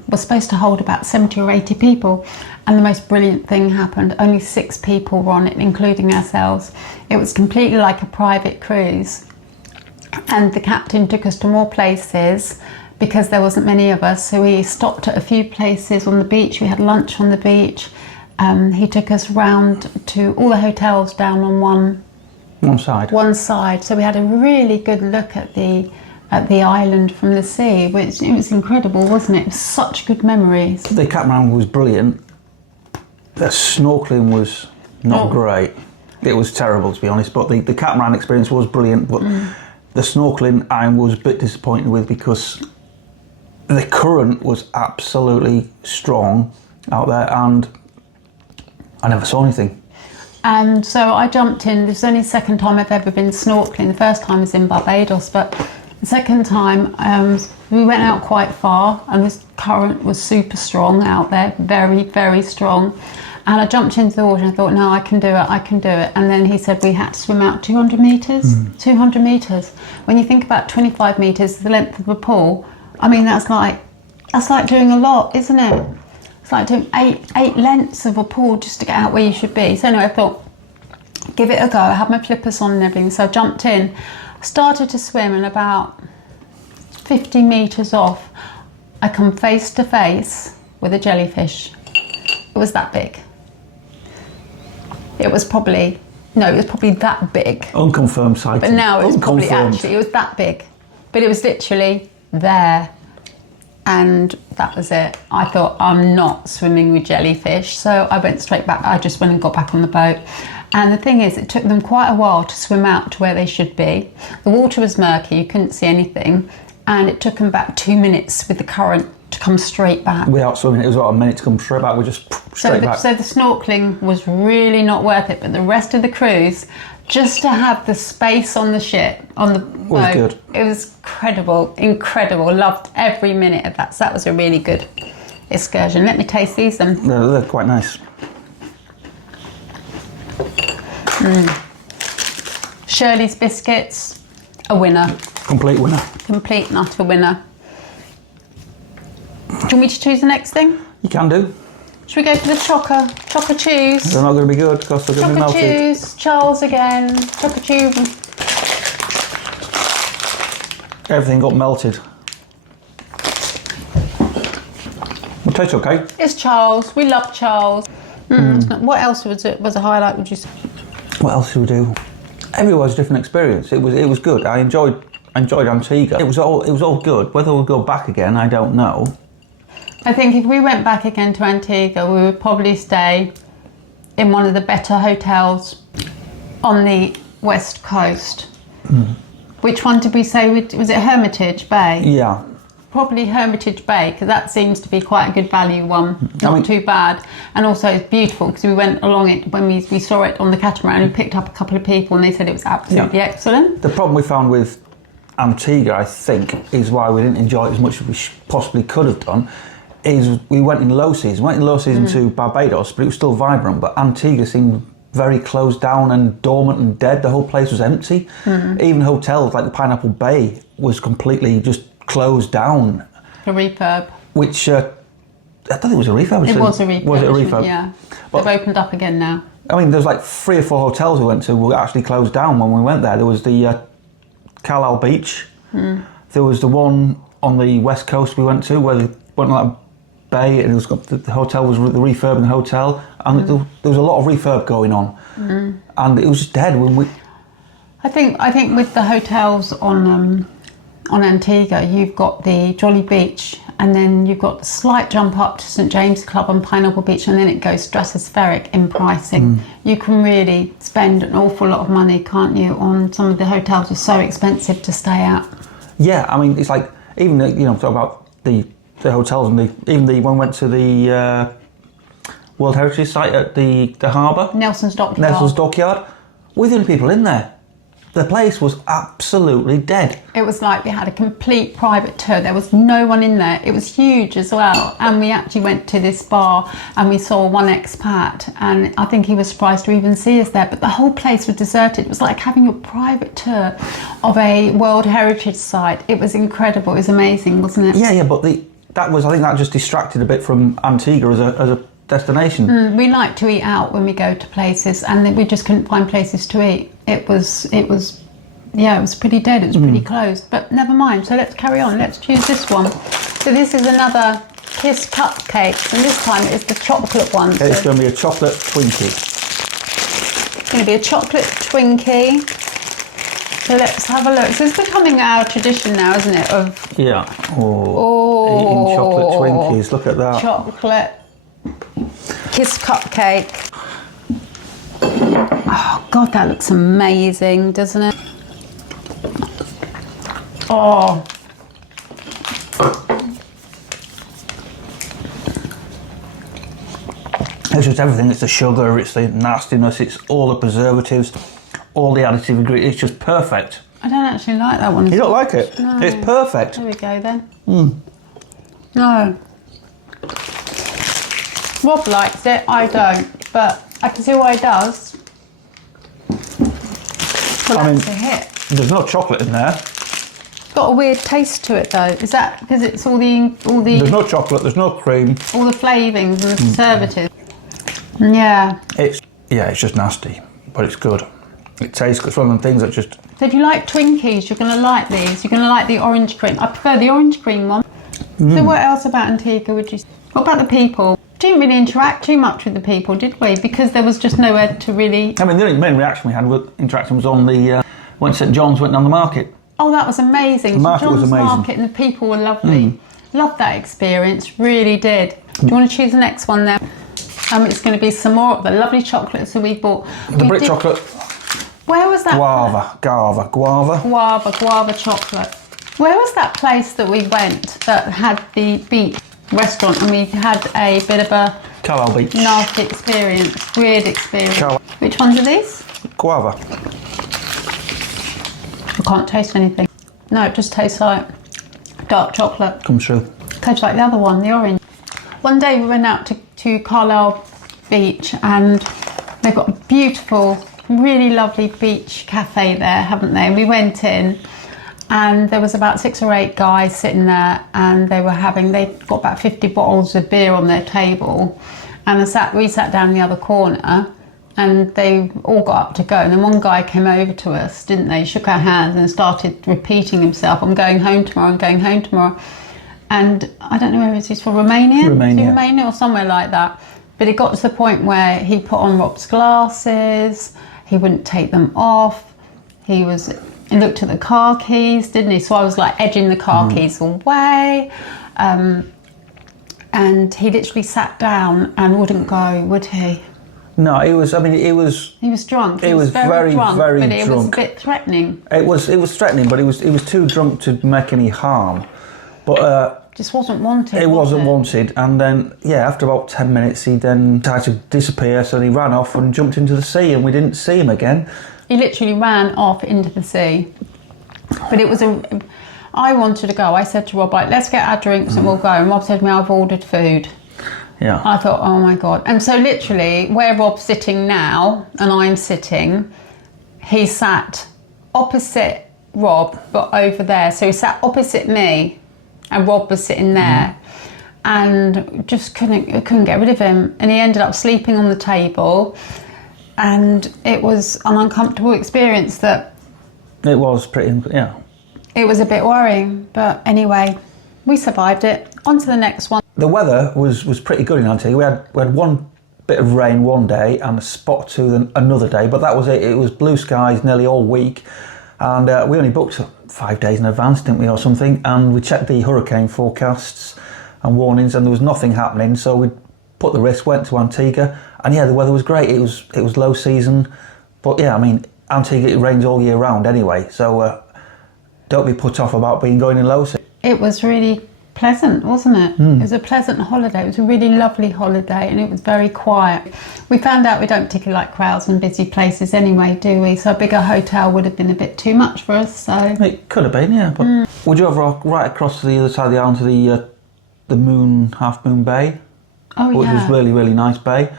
was supposed to hold about 70 or 80 people. And the most brilliant thing happened. Only 6 people were on it, including ourselves. It was completely like a private cruise. And the captain took us to more places because there wasn't many of us. So we stopped at a few places on the beach. We had lunch on the beach. He took us round to all the hotels down on one side. So we had a really good look at the island from the sea, which it was incredible, wasn't it? It was such good memories. The catamaran was brilliant. The snorkeling was not great. It was terrible, to be honest, but the catamaran experience was brilliant. But the snorkeling I was a bit disappointed with because the current was absolutely strong out there and I never saw anything. And so I jumped in. This is only the second time I've ever been snorkeling. The first time was in Barbados, but the second time we went out quite far and this current was super strong out there, very, very strong. And I jumped into the water and I thought, no, I can do it. And then he said we had to swim out 200 metres. 200 metres. When you think about 25 metres, the length of a pool, I mean, that's like doing a lot, isn't it? It's like doing eight lengths of a pool just to get out where you should be. So anyway, I thought, give it a go. I had my flippers on and everything. So I jumped in, started to swim, and about 50 metres off, I come face to face with a jellyfish. It was that big. It was probably that big. Unconfirmed sighting. But now it was it was that big. But it was literally there. And that was it. I thought, I'm not swimming with jellyfish. So I went straight back. I just went and got back on the boat. And the thing is, it took them quite a while to swim out to where they should be. The water was murky, you couldn't see anything. And it took them about 2 minutes with the current to come straight back. Without swimming, it was about a minute to come straight back. We just straight back. So the snorkeling was really not worth it. But the rest of the cruise, just to have the space on the ship, on the boat, was good. It was incredible. Loved every minute of that. So that was a really good excursion. Let me taste these then. They're quite nice. Shirley's biscuits, a winner. Complete winner. Complete and utter winner. Do you want me to choose the next thing? You can do. Should we go for the Choco Chews? They're not going to be good because they're going to be melted. Choco Chews, Charles again, Choco Chew. Everything got melted. It tastes okay. It's Charles. We love Charles. What else was a highlight, would you say? What else do we do? Everywhere's a different experience. It was good. I enjoyed Antigua. It was all good. Whether we'll go back again, I don't know. I think if we went back again to Antigua, we would probably stay in one of the better hotels on the west coast. Which one did we say? Was it Hermitage Bay? Yeah. Probably Hermitage Bay, because that seems to be quite a good value one. Not too bad. And also it's beautiful because we went along it when we saw it on the catamaran and picked up a couple of people and they said it was absolutely excellent. The problem we found with Antigua, I think, is why we didn't enjoy it as much as we possibly could have done, is we went in low season. We went in low season to Barbados, but it was still vibrant. But Antigua seemed very closed down and dormant and dead. The whole place was empty. Even hotels like the Pineapple Bay was completely just closed down. A refurb. Which I don't think it was a refurb. It was a refurb. Was it a refurb? Yeah. But they've opened up again now. I mean, there was like 3 or 4 hotels we went to were actually closed down when we went there. There was the Carlisle Beach. There was the one on the west coast we went to where they went on that bay, and it was the hotel was the refurbing hotel, and there was a lot of refurb going on, and it was just dead when we. I think with the hotels on Antigua, you've got the Jolly Beach, and then you've got the slight jump up to St James Club on Pineapple Beach, and then it goes stratospheric in pricing. You can really spend an awful lot of money, can't you, on some of the hotels are so expensive to stay at. Yeah, I mean, it's like even talk about the hotels and when we went to the World Heritage Site at the harbour, Nelson's Dockyard. We're the only people in there. The place was absolutely dead. It was like we had a complete private tour. There was no one in there. It was huge as well. And we actually went to this bar and we saw one expat, and I think he was surprised to even see us there. But the whole place was deserted. It was like having a private tour of a World Heritage Site. It was incredible. It was amazing, wasn't it? Yeah, but I think that just distracted a bit from Antigua as a destination. We like to eat out when we go to places, and we just couldn't find places to eat. It was pretty dead. It was pretty closed, but never mind. So let's carry on. Let's choose this one. So this is another Kiss cupcake, and this time it's the chocolate one. Okay, it's going to be a chocolate Twinkie. It's going to be a chocolate Twinkie. So let's have a look. So it's becoming our tradition now, isn't it? Eating chocolate Twinkies. Look at that. Chocolate Kiss cupcake. Oh God, that looks amazing, doesn't it? Oh. It's just everything. It's the sugar, it's the nastiness, it's all the preservatives, all the additive ingredients. It's just perfect. I don't actually like that one. You don't like it? No. It's perfect. There we go then. No. Rob likes it, I don't, but I can see why he does. Well, that's a hit. There's no chocolate in there. It's got a weird taste to it though. Is that because it's all the? There's no chocolate. There's no cream. All the flavourings and the preservatives. Yeah. It's just nasty, but it's good. It tastes good. It's one of them things that just. So if you like Twinkies, you're going to like these. You're going to like the orange cream. I prefer the orange cream one. So what else about Antigua would you say? What about the people? Didn't really interact too much with the people, did we? Because there was just nowhere to really. I mean, the only main reaction we had with interaction was on the when St John's went down the market. Oh, that was amazing. The market was amazing. Market, and the people were lovely. Loved that experience, really did. Do you want to choose the next one then? It's going to be some more of the lovely chocolates that we bought. The brick chocolate. Where was that? Guava chocolate. Where was that place that we went that had the beach restaurant, and we had a bit of a Carlisle Beach. nasty experience, weird experience. Which ones are these? Guava. I can't taste anything. No, it just tastes like dark chocolate. Comes through. Tastes like the other one, the orange. One day we went out to Carlisle Beach, and they've got a beautiful, really lovely beach cafe there, haven't they? We went in, and there was about 6 or 8 guys sitting there, and they'd got about 50 bottles of beer on their table, and we sat down in the other corner, and they all got up to go, and then one guy came over to us, didn't they? Shook our hands and started repeating himself, I'm going home tomorrow, I'm going home tomorrow. And I don't know whether he's from Romania or somewhere like that, but it got to the point where he put on Rob's glasses, he wouldn't take them off, he looked at the car keys, didn't he? So I was like edging the car keys away, and he literally sat down and wouldn't go, would he? No, he was drunk. He was very drunk, but it drunk. was a bit threatening. It was threatening, but he was too drunk to make any harm. But just wasn't wanted. It wasn't wanted, and then after about 10 minutes, he then tried to disappear. So he ran off and jumped into the sea, and we didn't see him again. He literally ran off into the sea. But it was I wanted to go. I said to Rob, like, let's get our drinks and we'll go. And Rob said to me, I've ordered food. Yeah. I thought, oh my God. And so literally where Rob's sitting now and I'm sitting, he sat opposite Rob, but over there. So he sat opposite me and Rob was sitting there and just couldn't get rid of him. And he ended up sleeping on the table. And it was an uncomfortable experience that... It was pretty, yeah. It was a bit worrying, but anyway, we survived it. On to the next one. The weather was pretty good in Antigua. We had one bit of rain one day and a spot or two another day, but that was it. It was blue skies nearly all week. And we only booked 5 days in advance, didn't we, or something? And we checked the hurricane forecasts and warnings, and there was nothing happening. So we put the risk, went to Antigua, and yeah, the weather was great. It was low season, but yeah, I mean, Antigua, it rains all year round anyway. So don't be put off about going in low season. It was really pleasant, wasn't it? It was a pleasant holiday. It was a really lovely holiday, and it was very quiet. We found out we don't particularly like crowds and busy places anyway, do we? So a bigger hotel would have been a bit too much for us. So it could have been, yeah. But would you ever right across to the other side of the island to the Half Moon Bay? Oh yeah, which was really, really nice bay,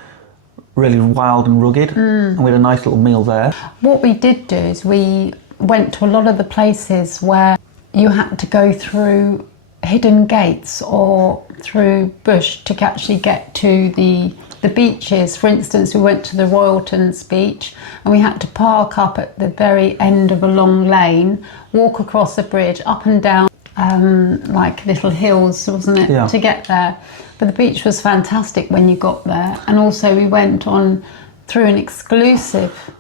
really wild and rugged, and we had a nice little meal there. What we did do is we went to a lot of the places where you had to go through hidden gates or through bush to actually get to the beaches. For instance, we went to the Royaltons beach and we had to park up at the very end of a long lane, walk across the bridge, up and down like little hills, wasn't it, yeah, to get there. But the beach was fantastic when you got there. And also we went on through an exclusive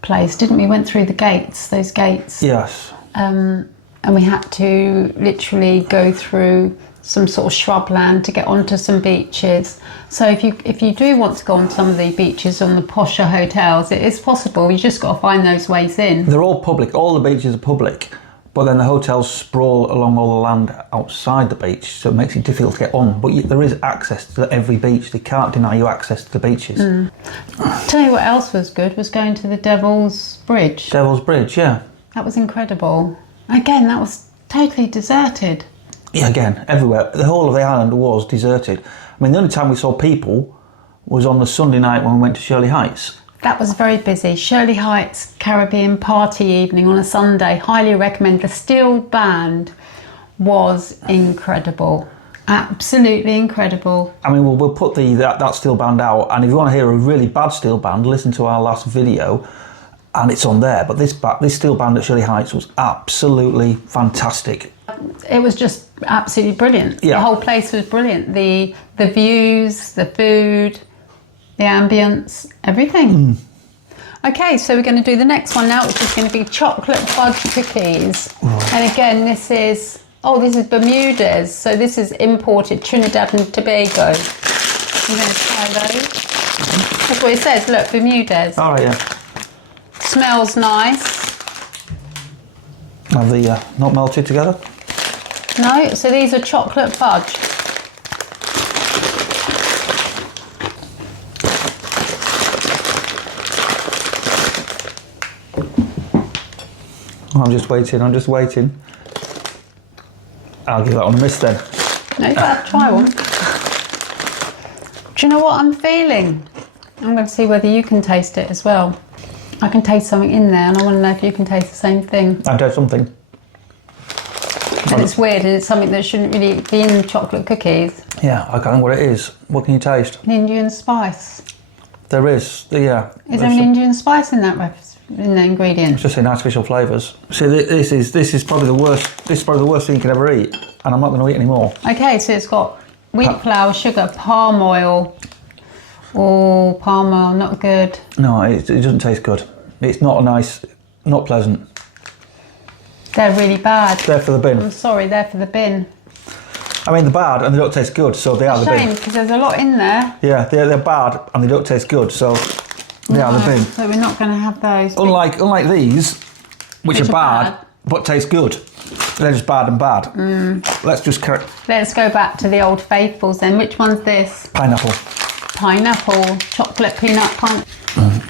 place, didn't we? Went through the gates, those gates. Yes. And we had to literally go through some sort of shrubland to get onto some beaches. So if you do want to go on some of the beaches on the posher hotels, it is possible. You just got to find those ways in. They're all public. All the beaches are public. But then the hotels sprawl along all the land outside the beach, so it makes it difficult to get on. But there is access to every beach. They can't deny you access to the beaches. Tell you what else was good, was going to the Devil's Bridge. Devil's Bridge, yeah. That was incredible. Again, that was totally deserted. Yeah, again, everywhere. The whole of the island was deserted. I mean, the only time we saw people was on the Sunday night when we went to Shirley Heights. That was very busy. Shirley Heights Caribbean party evening on a Sunday. Highly recommend. The steel band was incredible. Absolutely incredible. I mean, we'll put that steel band out, and if you want to hear a really bad steel band, listen to our last video, and it's on there. But this steel band at Shirley Heights was absolutely fantastic. It was just absolutely brilliant. Yeah. The whole place was brilliant. The views, the food, the ambience, everything. Okay, so we're going to do the next one now, which is going to be chocolate fudge cookies. And again, this is Bermuda's. So this is imported Trinidad and Tobago. I'm going to try those. That's what it says. Look, Bermuda's. All right, yeah. Smells nice. Have they not melted together? No, so these are chocolate fudge. I'm just waiting. I'll give that one a miss then. No, you've got to try one. Do you know what I'm feeling? I'm going to see whether you can taste it as well. I can taste something in there and I want to know if you can taste the same thing. I taste something. And it's weird, and it's something that shouldn't really be in chocolate cookies. Yeah, I can't know what it is. What can you taste? An Indian spice. There is, yeah. Is there an Indian spice in that in the ingredients? It's just in artificial flavours. See, this is probably the worst. This is probably the worst thing you can ever eat, and I'm not going to eat anymore. Okay, so it's got wheat flour, sugar, palm oil. Oh, palm oil, not good. No, it doesn't taste good. It's not nice, not pleasant. They're really bad. They're for the bin. I'm sorry, they're for the bin. I mean, they're bad and they don't taste good, so they are the bin. Shame, because there's a lot in there. Yeah, they're bad and they don't taste good, so they are the bin. So we're not going to have those. Unlike these, which are bad but taste good. They're just bad and bad. Let's go back to the old faithfuls then. Which one's this? Pineapple. Pineapple. Chocolate peanut pineapple.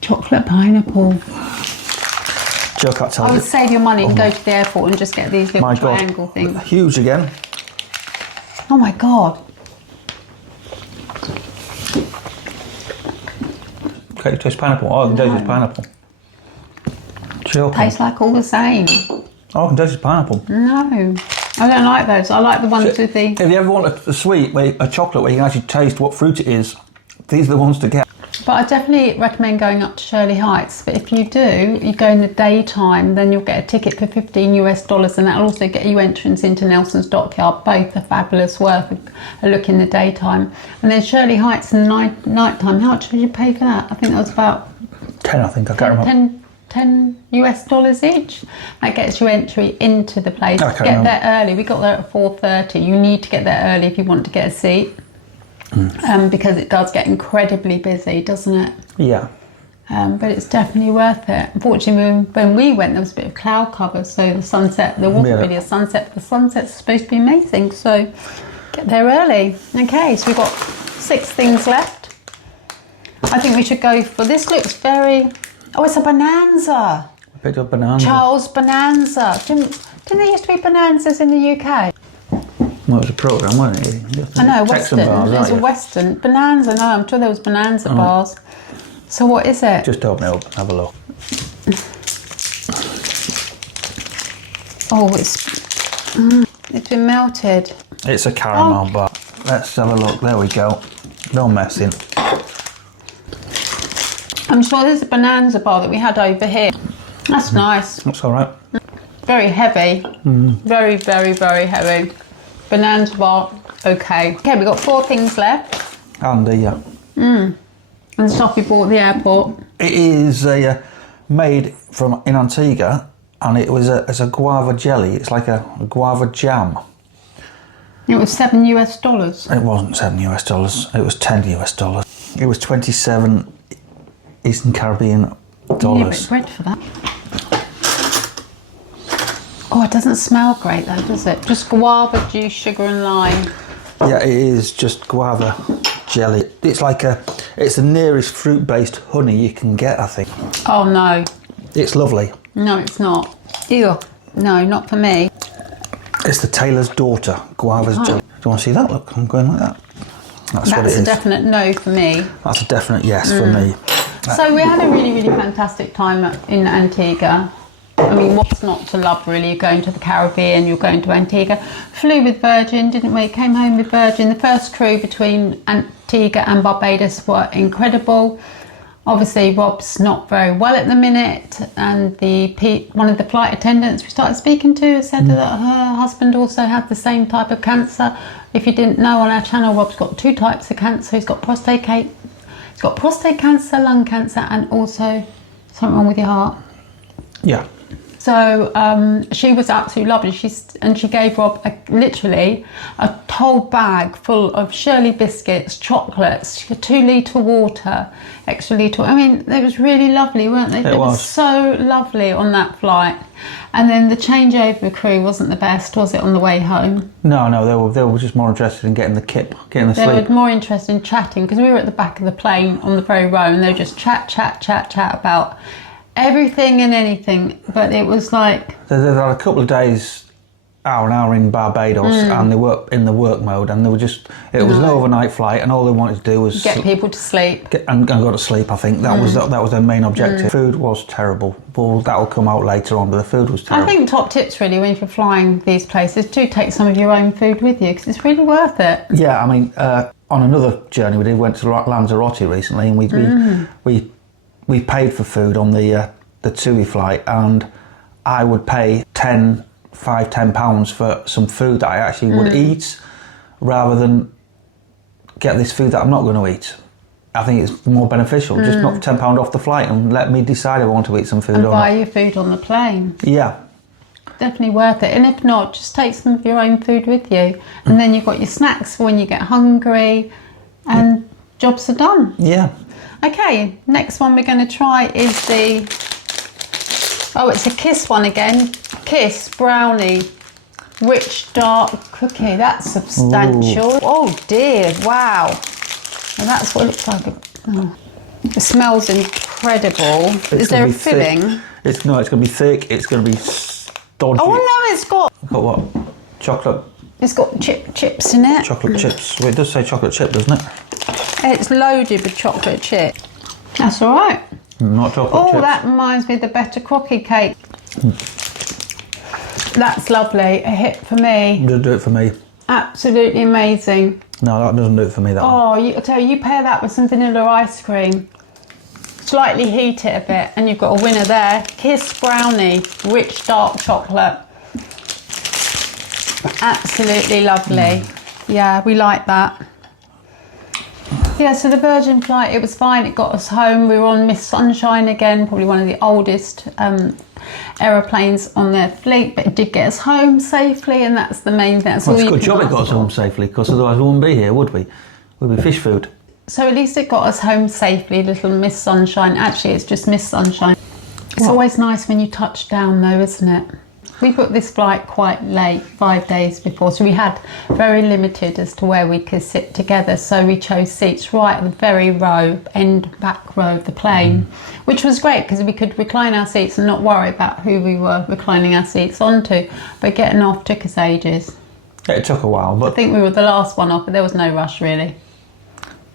Chocolate pineapple. Joe can't tell I you. would save your money and go to the airport and just get these little My God. triangle things. Huge again. Oh my God. Okay, taste pineapple. Oh, I can taste pineapple. Chill. Tastes like all the same. Oh, I can taste pineapple. No, I don't like those. I like the ones with the... If you ever want a sweet, a chocolate where you can actually taste what fruit it is, these are the ones to get. But I definitely recommend going up to Shirley Heights. But if you do, you go in the daytime, then you'll get a ticket for $15 and that'll also get you entrance into Nelson's Dockyard. Both are fabulous, worth a look in the daytime. And then Shirley Heights in the nighttime, how much did you pay for that? I think that was about 10, I think, I can't remember. $10 each. That gets you entry into the place. I can't Get remember. there early. We got there at 4:30. You need to get there early if you want to get a seat. Because it does get incredibly busy, doesn't it? Yeah. But it's definitely worth it. Unfortunately, when we went, there was a bit of cloud cover, so the sunset, there wasn't really a sunset, but the sunset's supposed to be amazing, so get there early. Okay, so we've got 6 things left. I think we should go for, this looks very, oh, it's a bonanza. I picked up bananas. Charles Bonanza. Didn't there used to be bonanzas in the UK? Well, it was a programme, wasn't it? I know, Texan Western. bars, There's aren't a you? Western. Bonanza, no, I'm sure there was bonanza bars. So what is it? Just open it up and have a look. Oh, it's been melted. It's a caramel bar. Let's have a look. There we go. No messing. I'm sure there's a bonanza bar that we had over here. That's nice. That's all right. Very heavy. Very, very, very heavy. Bonanza bar, okay. Okay, we've got 4 things left. And And the stuff we bought at the airport. it is made in Antigua, and it was it's a guava jelly. It's like a guava jam. It was $7. It wasn't $7 It was $10. It was 27 Eastern Caribbean You need a bit dollars. of bread for that. Oh, it doesn't smell great though, does it? Just guava juice, sugar and lime. Yeah, it is just guava jelly. It's like it's the nearest fruit-based honey you can get, I think. Oh no. It's lovely. No, it's not. Ew. No, not for me. It's the tailor's daughter, guava's jelly. Do you want to see that? Look, I'm going like that. That's what it That's a is. definite no for me. That's a definite yes for me. So we had a really, really fantastic time in Antigua. I mean, what's not to love really? You're going to the Caribbean, you're going to Antigua. Flew with Virgin, didn't we? Came home with Virgin. The first crew between Antigua and Barbados were incredible. Obviously, Rob's not very well at the minute, and one of the flight attendants we started speaking to said that her husband also had the same type of cancer. If you didn't know, on our channel, Rob's got 2 types of cancer. He's got prostate cancer, lung cancer, and also something wrong with your heart. Yeah. So she was absolutely lovely. She gave Rob literally a whole bag full of Shirley biscuits, chocolates, 2 litre water, extra litre. I mean, they was really lovely, weren't they? It was so lovely on that flight. And then the changeover crew wasn't the best, was it, on the way home? No, they were just more interested in getting the sleep. They were more interested in chatting, because we were at the back of the plane on the very row, and they were just chat about everything and anything. But it was like, They had a couple of days, an hour in Barbados, and they were in the work mode, and it was an overnight flight, and all they wanted to do was get people to sleep. and go to sleep. I think that was their main objective. Food was terrible. Well, that'll come out later on, but the food was terrible. I think top tips really, when you're flying these places, do take some of your own food with you, because it's really worth it. Yeah, I mean, on another journey we went to Lanzarote recently, and we paid for food on the TUI flight, and I would pay £10 for some food that I actually would eat, rather than get this food that I'm not going to eat. I think it's more beneficial. Just knock £10 off the flight and let me decide if I want to eat some food And or buy not. your food on the plane. Yeah. Definitely worth it. And if not, just take some of your own food with you, and then you've got your snacks for when you get hungry, and jobs are done. Yeah. Okay, next one we're going to try is it's a Kiss one again. Kiss brownie, rich dark cookie. That's substantial. Ooh. Oh dear, wow. And that's what it looks like. It smells incredible. Is there a filling? It's going to be thick. It's going to be stodgy. Oh no, it's got what? Chocolate. It's got chips in it. Chocolate chips. Well, it does say chocolate chip, doesn't it? It's loaded with chocolate chip. That's all right. Not chocolate chips. Oh, that reminds me of the better crocky cake. That's lovely. A hit for me. Doesn't do it for me. Absolutely amazing. No, that doesn't do it for me. That one. Oh, I tell you, you pair that with some vanilla ice cream. Slightly heat it a bit, and you've got a winner there. Kiss brownie, rich dark chocolate. Absolutely lovely. Yeah, we like that. Yeah, so the Virgin flight, it was fine. It got us home. We were on Miss Sunshine again, probably one of the oldest aeroplanes on their fleet, but it did get us home safely, and that's the main thing. It's a good job it got us home safely, because otherwise we wouldn't be here, would we? We'd be fish food. So at least it got us home safely, little Miss Sunshine. Actually, it's just Miss Sunshine. It's always nice when you touch down though, isn't it? We booked this flight quite late, 5 days before, so we had very limited as to where we could sit together. So we chose seats right at the very back row of the plane, which was great because we could recline our seats and not worry about who we were reclining our seats onto. But getting off took us ages. It took a while, but I think we were the last one off, but there was no rush really.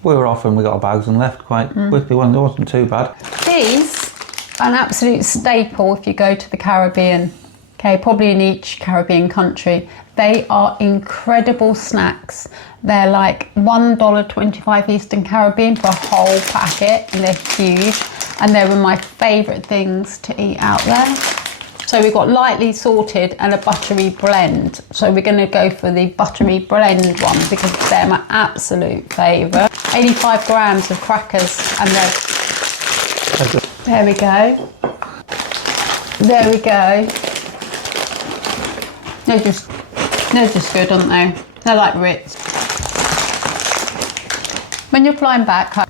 We were off and we got our bags and left quite quickly. It wasn't too bad. These are an absolute staple if you go to the Caribbean. Okay, probably in each Caribbean country. They are incredible snacks. They're like $1.25 Eastern Caribbean for a whole packet, and they're huge. And they were my favourite things to eat out there. So we've got lightly salted and a buttery blend. So we're going to go for the buttery blend one because they're my absolute favourite. 85 grams of crackers, and there we go. There we go. They're just good, aren't they? They're like Ritz. When you're flying back, a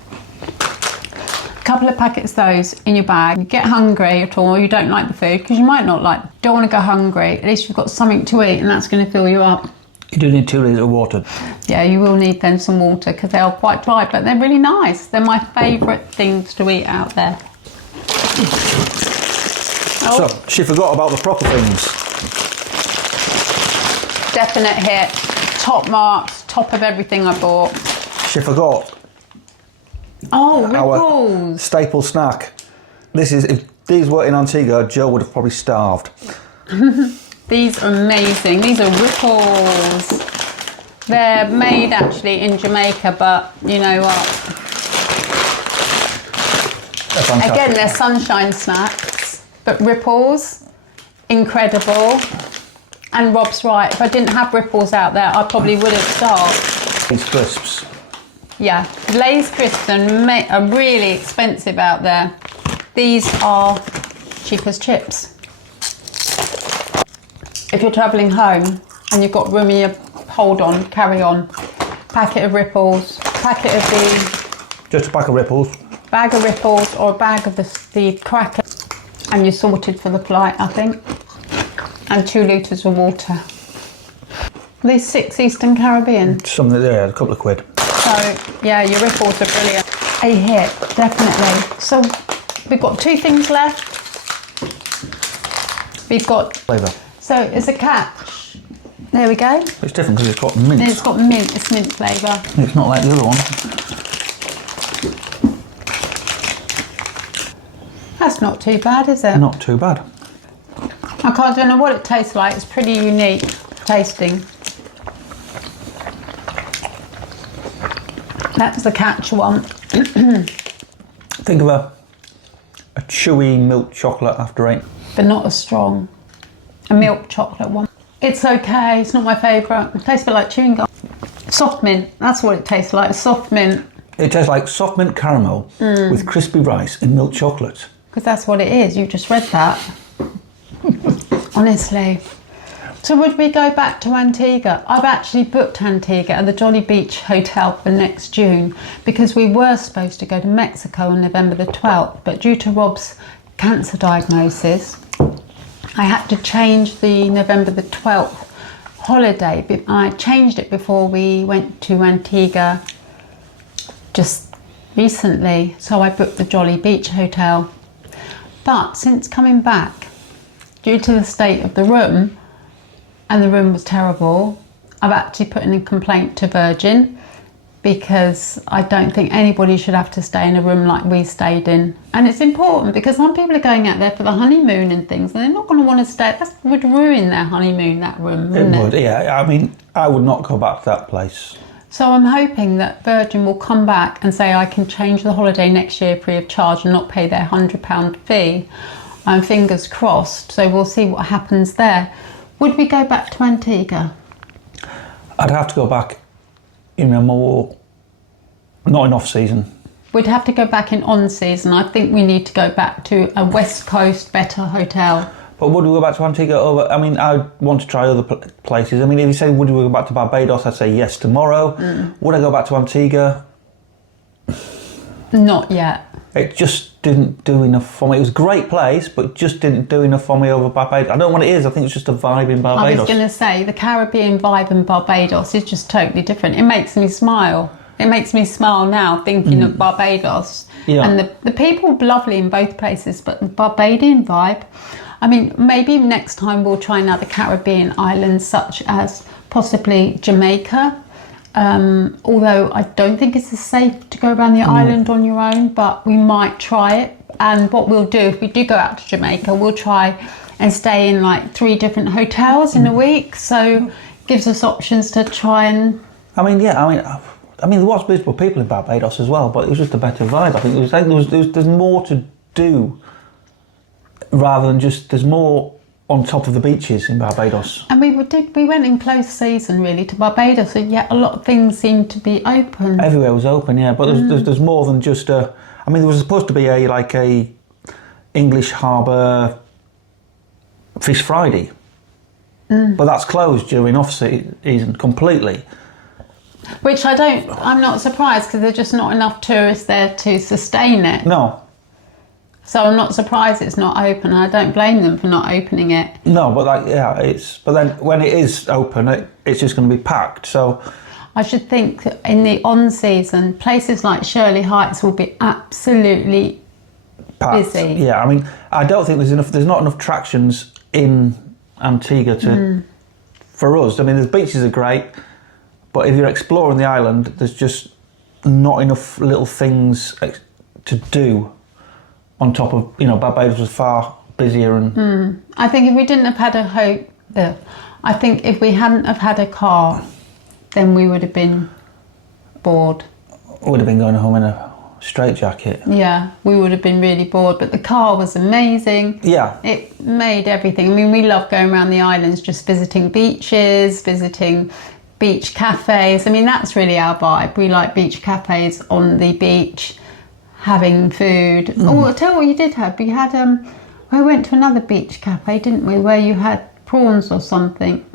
couple of packets of those in your bag. You get hungry at all, you don't like the food, because you might not don't want to go hungry. At least you've got something to eat, and that's going to fill you up. You do need 2 litres of water. Yeah, you will need then some water, because they are quite dry, but they're really nice. They're my favourite things to eat out there. So, she forgot about the proper things. Definite hit. Top marks, top of everything I bought. She forgot. Oh, our ripples. staple snack. If these were in Antigua, Joe would have probably starved. These are amazing. These are ripples. They're made actually in Jamaica, but you know what? Again, they're sunshine snacks, but ripples, incredible. And Rob's right, if I didn't have ripples out there, I probably would have starved. These crisps. Yeah, Lay's crisps are really expensive out there. These are cheap as chips. If you're travelling home and you've got room in your carry-on, packet of ripples, packet of just a pack of ripples. Bag of ripples or a bag of the crackers, and you're sorted for the flight, I think. And 2 litres of water. These 6 Eastern Caribbean. Something there, a couple of quid. So, yeah, your ripples are brilliant. A hit, definitely. So, we've got 2 things left. We've got... Flavour. So, it's a catch. There we go. It's different because it's got mint. It's got mint, it's mint flavour. It's not like the other one. That's not too bad, is it? Not too bad. I don't know what it tastes like. It's pretty unique tasting. That's the catch one. Think of a chewy milk chocolate after 8. But not as strong. A milk chocolate one. It's okay, it's not my favourite. It tastes a bit like chewing gum. Soft mint, that's what it tastes like, soft mint. It tastes like soft mint caramel with crispy rice and milk chocolate. Because that's what it is, you just read that. Honestly. So would we go back to Antigua? I've actually booked Antigua at the Jolly Beach Hotel for next June because we were supposed to go to Mexico on November the 12th, but due to Rob's cancer diagnosis, I had to change the November the 12th holiday. I changed it before we went to Antigua just recently, so I booked the Jolly Beach Hotel. But since coming back, due to the state of the room, and the room was terrible, I've actually put in a complaint to Virgin, because I don't think anybody should have to stay in a room like we stayed in. And it's important because some people are going out there for the honeymoon and things, and they're not going to want to stay. That would ruin their honeymoon, that room, wouldn't it? It would, yeah. I mean, I would not go back to that place. So I'm hoping that Virgin will come back and say I can change the holiday next year free of charge and not pay their £100 fee. I'm fingers crossed, so we'll see what happens there. Would we go back to Antigua? I'd have to go back in a more, not in off season. We'd have to go back in on season. I think we need to go back to a West Coast better hotel. But would we go back to Antigua over? I mean, I want to try other places. I mean, if you say would we go back to Barbados, I'd say yes tomorrow. Would I go back to Antigua? Not yet. It just didn't do enough for me. It was a great place, but it just didn't do enough for me over Barbados. I don't know what it is. I think it's just a vibe in Barbados. I was going to say, the Caribbean vibe in Barbados is just totally different. It makes me smile. It makes me smile now thinking of Barbados. Yeah. And the people are lovely in both places, but the Barbadian vibe, I mean, maybe next time we'll try another Caribbean island such as possibly Jamaica. Although I don't think it's as safe to go around the island on your own, but we might try it. And what we'll do, if we do go out to Jamaica, we'll try and stay in like 3 different hotels in a week. So gives us options to try and... I mean, there was beautiful people in Barbados as well, but it was just a better vibe. I think there's more to do rather than just, there's more on top of the beaches in Barbados. And we went in close season really to Barbados, and yet a lot of things seemed to be open. Everywhere was open, yeah, but there's more than just a... I mean, there was supposed to be a English Harbour Fish Friday, but that's closed during off-season completely. Which I'm not surprised, because there's just not enough tourists there to sustain it. No. So I'm not surprised it's not open. I don't blame them for not opening it. No, but but then when it is open, it's just going to be packed. So I should think that in the on-season, places like Shirley Heights will be absolutely packed. busy. Yeah, I mean, I don't think there's not enough attractions in Antigua for us. I mean, the beaches are great, but if you're exploring the island, there's just not enough little things to do. On top of, Barbados was far busier and... I think if we didn't have had I think if we hadn't have had a car, then we would have been bored. Would have been going home in a straitjacket. Yeah, we would have been really bored, but the car was amazing. Yeah. It made everything. I mean, we love going around the islands, just visiting beaches, visiting beach cafes. I mean, that's really our vibe. We like beach cafes on the beach, having food. Oh, I'll tell you what you did have. We had we went to another beach cafe, didn't we, where you had prawns or something.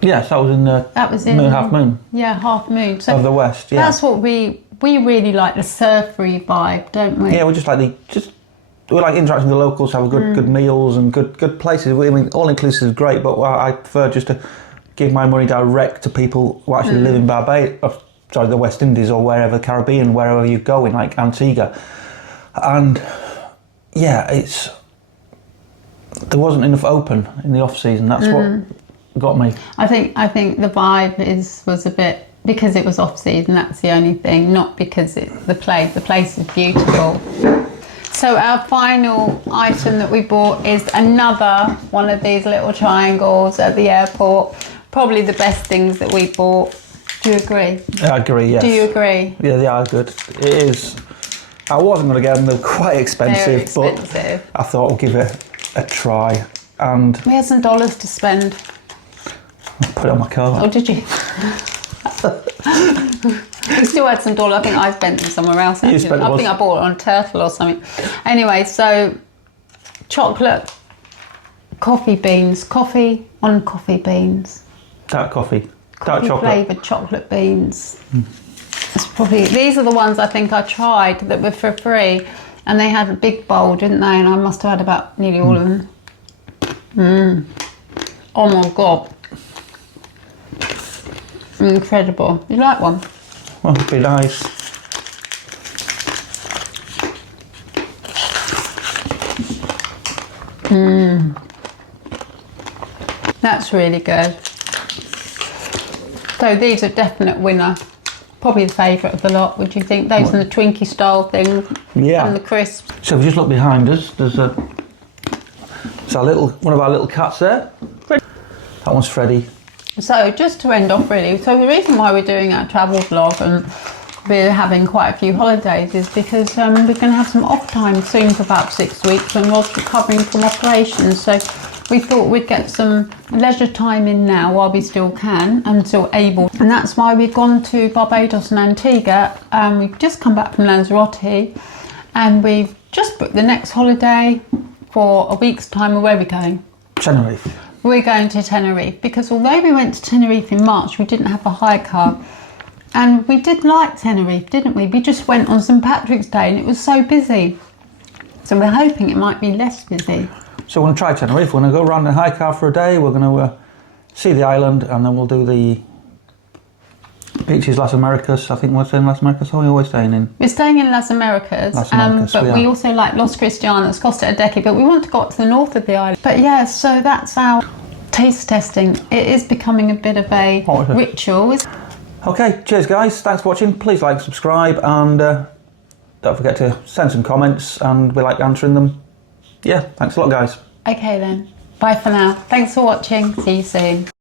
Yes, that was in Half Moon. Yeah, Half Moon. So of the West. Yeah, that's what we really like, the surfery vibe, don't we? Yeah, we just like we like interacting with the locals, have good meals and good places. I mean, all inclusive is great, but I prefer just to give my money direct to people who actually live in Barbados. Sorry, the West Indies or wherever, Caribbean, wherever you go in, like Antigua. And yeah, there wasn't enough open in the off season. That's what got me. I think the vibe was a bit, because it was off season, that's the only thing, not because the place is beautiful. So our final item that we bought is another one of these little triangles at the airport. Probably the best things that we bought. Do you agree? I agree, yes. Do you agree? Yeah, they are good. It is. I wasn't going to get them, they're quite expensive, but I thought I'll give it a try. And we had some dollars to spend. I put it on my card. Oh, did you? We still had some dollars. I think I spent them somewhere else, actually. I think I bought it on Turtle or something. Anyway, so chocolate, coffee beans, coffee on coffee beans. Dark coffee. Dark chocolate. Flavoured chocolate beans. These are the ones I think I tried that were for free, and they had a big bowl, didn't they? And I must have had about nearly all of them. Oh my god. Incredible. You like one? Well, it'd be nice. That's really good. So these are definite winner. Probably the favourite of the lot, would you think? Those are the Twinkie style thing. Yeah. And the crisps. So if you just look behind us, there's one of our little cats there. That one's Freddie. So just to end off really, so the reason why we're doing our travel vlog and we're having quite a few holidays is because we're going to have some off time soon for about 6 weeks when Rod's recovering from operations. So we thought we'd get some leisure time in now while we still can and still able. And that's why we've gone to Barbados and Antigua. We've just come back from Lanzarote and we've just booked the next holiday for a week's time. Where are we going? Tenerife. We're going to Tenerife because although we went to Tenerife in March, we didn't have a hire car. And we did like Tenerife, didn't we? We just went on St Patrick's Day and it was so busy. So we're hoping it might be less busy. So we're going to try Tenerife. We're going to go around in a high car for a day. We're going to see the island and then we'll do the beaches, Las Americas. I think we're staying in Las Americas. How are we always staying in? We're staying in Las Americas, but we also like Los Cristianos, Costa Adeje, but we want to go up to the north of the island. But yeah, so that's our taste testing. It is becoming a bit of a ritual. Okay, cheers guys. Thanks for watching. Please like, subscribe and don't forget to send some comments and we like answering them. Yeah, thanks a lot guys. Okay then, bye for now. Thanks for watching. See you soon.